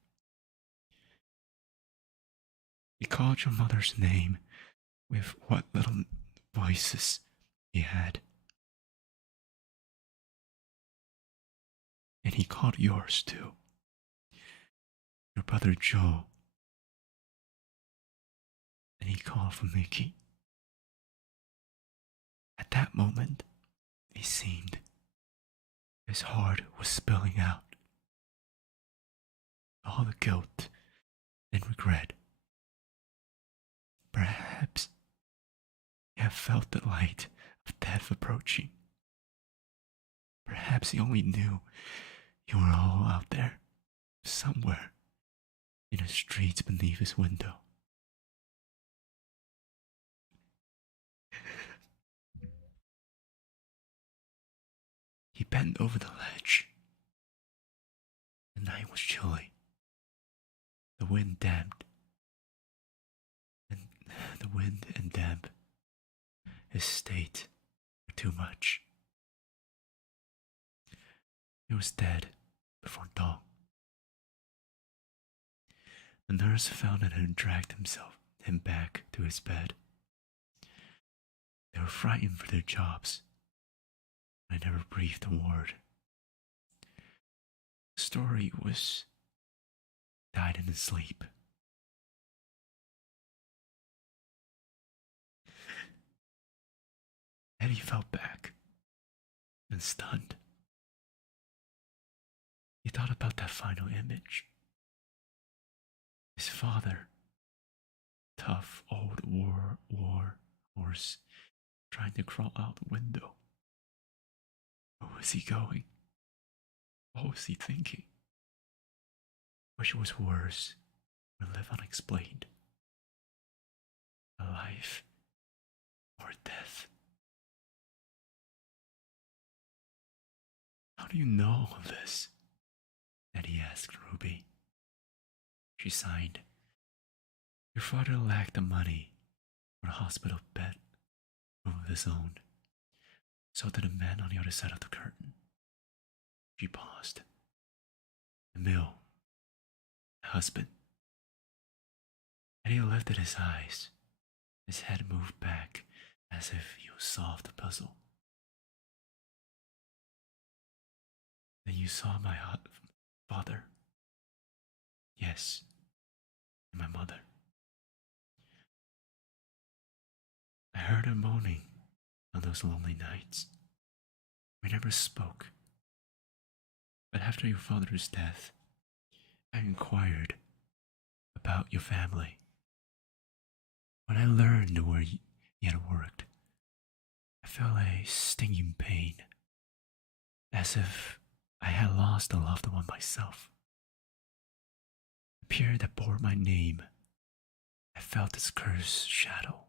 He called your mother's name with what little voices he had. And he called yours too. Your brother Joe. And he called for Mickey. At that moment, it seemed his heart was spilling out. All the guilt and regret. Perhaps he had felt the light of death approaching. Perhaps he only knew you were all out there, somewhere, in the streets beneath his window. He bent over the ledge, was chilly. The wind damped, and the wind and damp his state were too much. He was dead before dawn. The nurse found it and dragged him back to his bed. They were frightened for their jobs. I never breathed a word. The story was died in his sleep. Eddie fell back and stunned. He thought about that final image. His father, tough old war horse, trying to crawl out the window. Where was he going? What was he thinking? Which was worse, or live unexplained? A life or death? How do you know all this? Eddie asked Ruby. She sighed. Your father lacked the money for a hospital bed room of his own. So did a man on the other side of the curtain. She paused. Emil, my husband. Eddie lifted his eyes. His head moved back as if he was solved the puzzle. Then you saw my father. Yes, and my mother. I heard her moaning on those lonely nights. We never spoke. But after your father's death, I inquired about your family. When I learned where he had worked, I felt a stinging pain, as if I had lost a loved one myself. The period that bore my name, I felt its cursed shadow,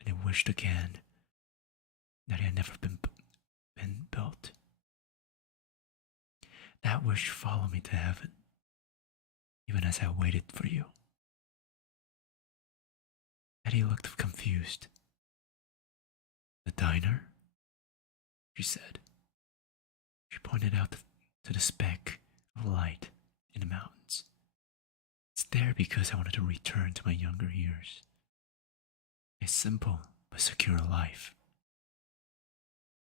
and I wished again that it had never been built. That wish followed me to heaven, even as I waited for you. Eddie looked confused. The diner? She said. She pointed out to the speck of light in the mountains. It's there because I wanted to return to my younger years. A simple but secure life.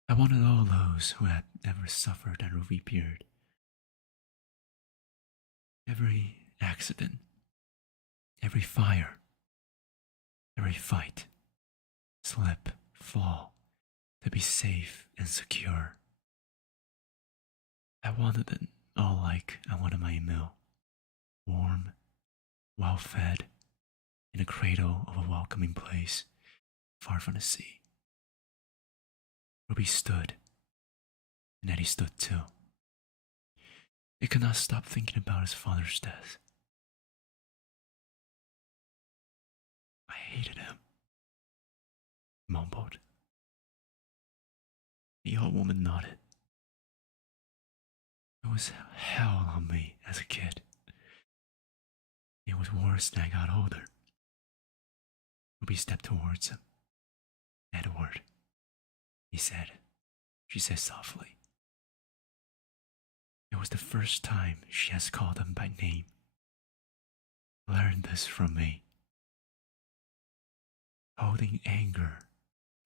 I wanted all those who had never suffered and reappeared. Every accident, every fire, every fight, slip, fall, to be safe and secure. I wanted it all like I wanted my Emil, warm, well fed, in a cradle of a welcoming place, far from the sea. Ruby stood, and Eddie stood too. He could not stop thinking about his father's death. I hated him, he mumbled. The old woman nodded. It was hell on me as a kid. It was worse than I got older. Ruby stepped towards him. Edward, he said. She said softly. It was the first time she has called him by name. Learn this from me. Holding anger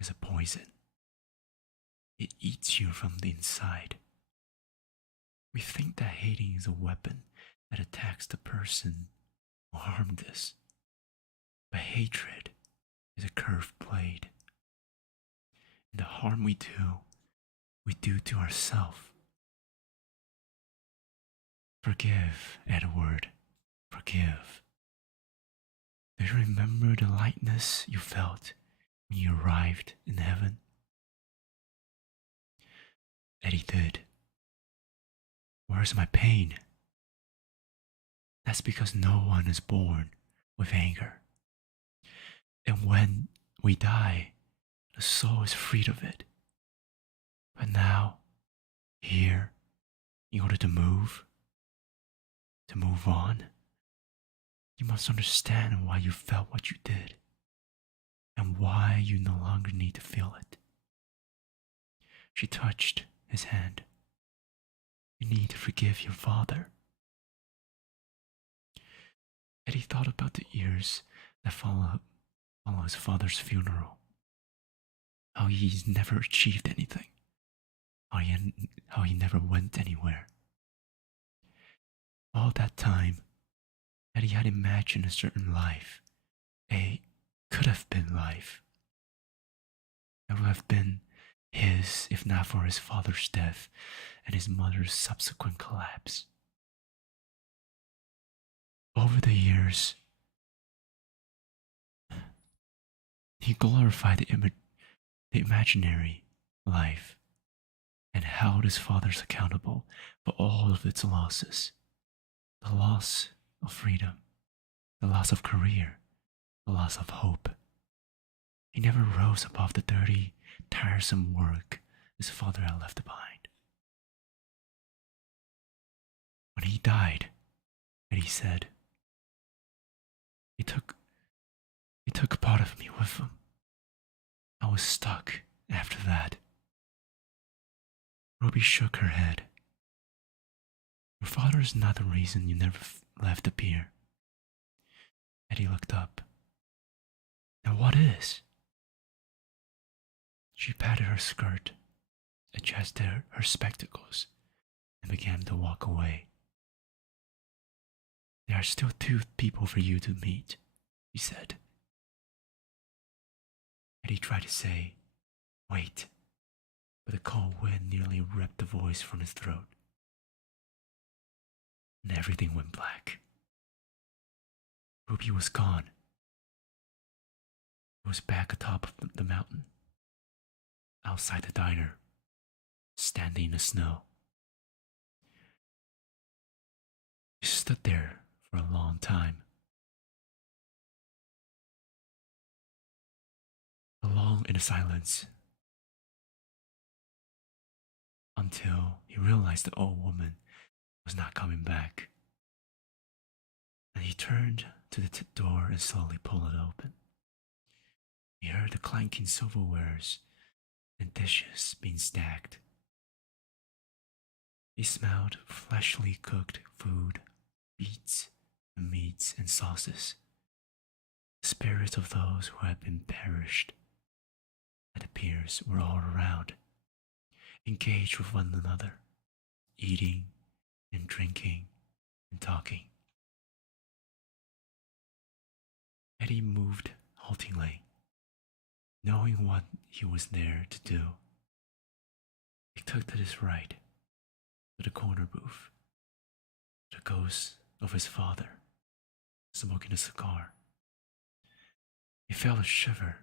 is a poison. It eats you from the inside. We think that hating is a weapon that attacks the person who harmed us. But hatred is a curved blade. And the harm we do to ourselves. Forgive, Edward, forgive. Do you remember the lightness you felt when you arrived in heaven? Eddie did. Where's my pain? That's because no one is born with anger. And when we die, the soul is freed of it. But now, here, in order to move, To move on, you must understand why you felt what you did and why you no longer need to feel it. She touched his hand. You need to forgive your father. Eddie thought about the years that follow his father's funeral. How he's never achieved anything. How he never went anywhere. All that time, Eddie had imagined a certain life. A could have been life. That would have been his if not for his father's death and his mother's subsequent collapse. Over the years, he glorified the imaginary life and held his fathers accountable for all of its losses. The loss of freedom, the loss of career, the loss of hope. He never rose above the dirty, tiresome work his father had left behind. When he died, Eddie said, He took a part of me with him. I was stuck after that. Ruby shook her head. Your father is not the reason you never left the pier. Eddie looked up. Now what is? She patted her skirt, adjusted her spectacles, and began to walk away. There are still 2 people for you to meet, she said. Eddie tried to say, wait, but the cold wind nearly ripped the voice from his throat. And everything went black. Ruby was gone. It was back atop of the mountain, outside the diner, standing in the snow. She stood there for a long time. Alone in the silence. Until he realized the old woman was not coming back. And he turned to the door and slowly pulled it open. He heard the clanking silverwares and dishes being stacked. He smelled freshly cooked food, beets and meats and sauces. The spirits of those who had been perished at the piers were all around, engaged with one another, eating and drinking and talking. Eddie moved haltingly, knowing what he was there to do. He took to his right, to the corner booth, the ghost of his father, smoking a cigar. He felt a shiver,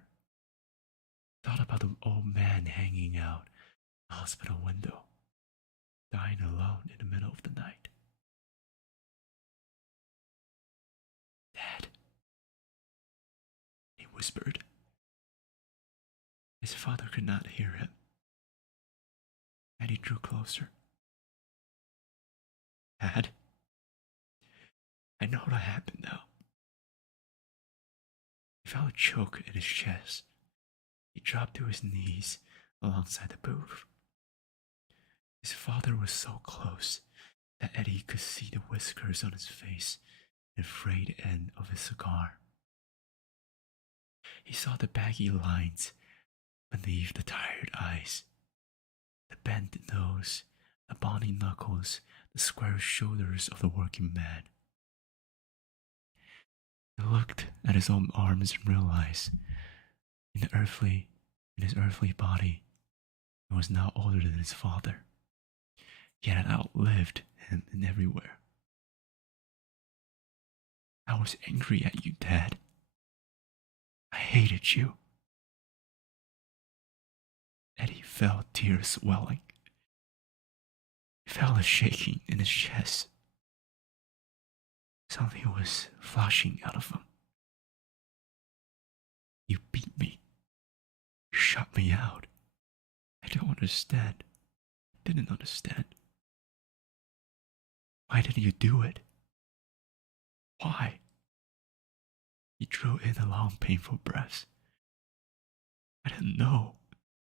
thought about the old man hanging out the hospital window, dying alone in the middle of the night. Dad, he whispered. His father could not hear him, and he drew closer. Dad, I know what happened now. He felt a choke in his chest. He dropped to his knees alongside the booth. His father was so close that Eddie could see the whiskers on his face and frayed end of his cigar. He saw the baggy lines beneath the tired eyes, the bent nose, the bony knuckles, the square shoulders of the working man. He looked at his own arms and realized in his earthly body, he was now older than his father. He had outlived him in everywhere. I was angry at you, Dad. I hated you. Eddie felt tears swelling. He felt a shaking in his chest. Something was flushing out of him. You beat me. You shut me out. I don't understand. Didn't understand. Why did you do it? Why? He drew in a long, painful breath. I didn't know,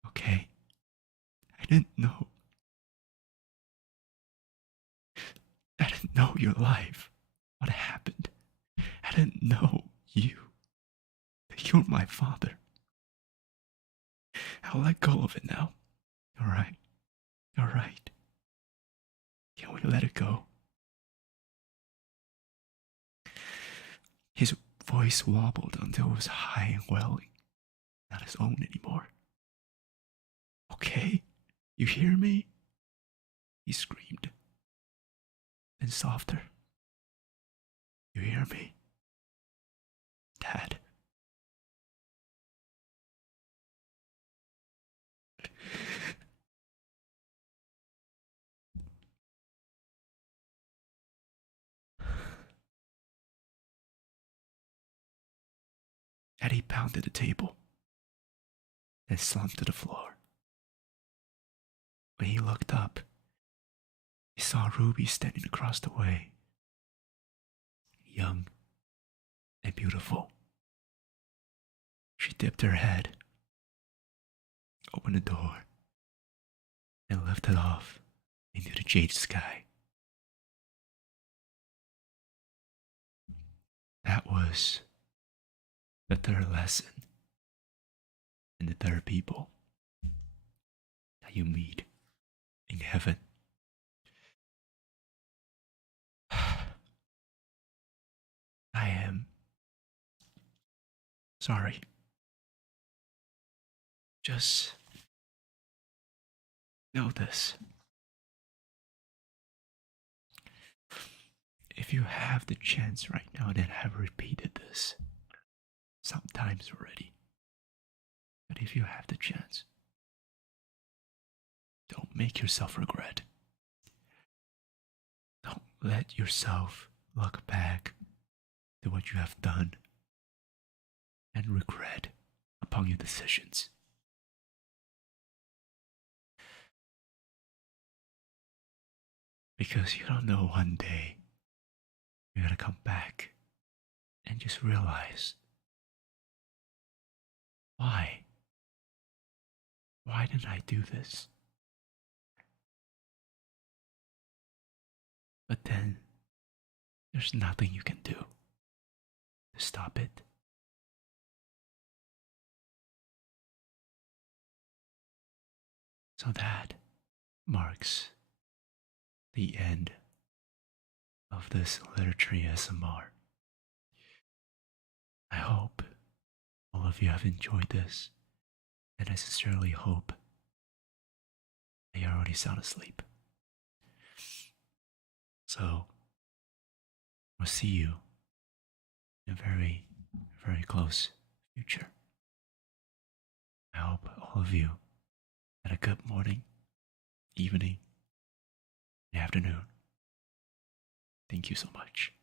okay? I didn't know. I didn't know your life. What happened? I didn't know you. That you're my father. I'll let go of it now. Alright? Alright. Can we let it go? His voice wobbled until it was high and welling, not his own anymore. Okay? You hear me? He screamed. Then softer. You hear me? Dad. Eddie pounded the table, then slumped to the floor. When he looked up, he saw Ruby standing across the way, young and beautiful. She dipped her head, opened the door, and lifted off into the jade sky. That was the third lesson in the third people that you meet in heaven. I am sorry. Just know this. If you have the chance right now, and have repeated this sometimes already, but if you have the chance, don't make yourself regret. Don't let yourself look back to what you have done and regret upon your decisions. Because you don't know, one day you're gonna come back and just realize, why? Why didn't I do this? But then there's nothing you can do to stop it. So that marks the end of this literature ASMR. I hope all of you have enjoyed this, and I sincerely hope that you're already sound asleep. So, I'll see you in a very, very close future. I hope all of you had a good morning, evening, and afternoon. Thank you so much.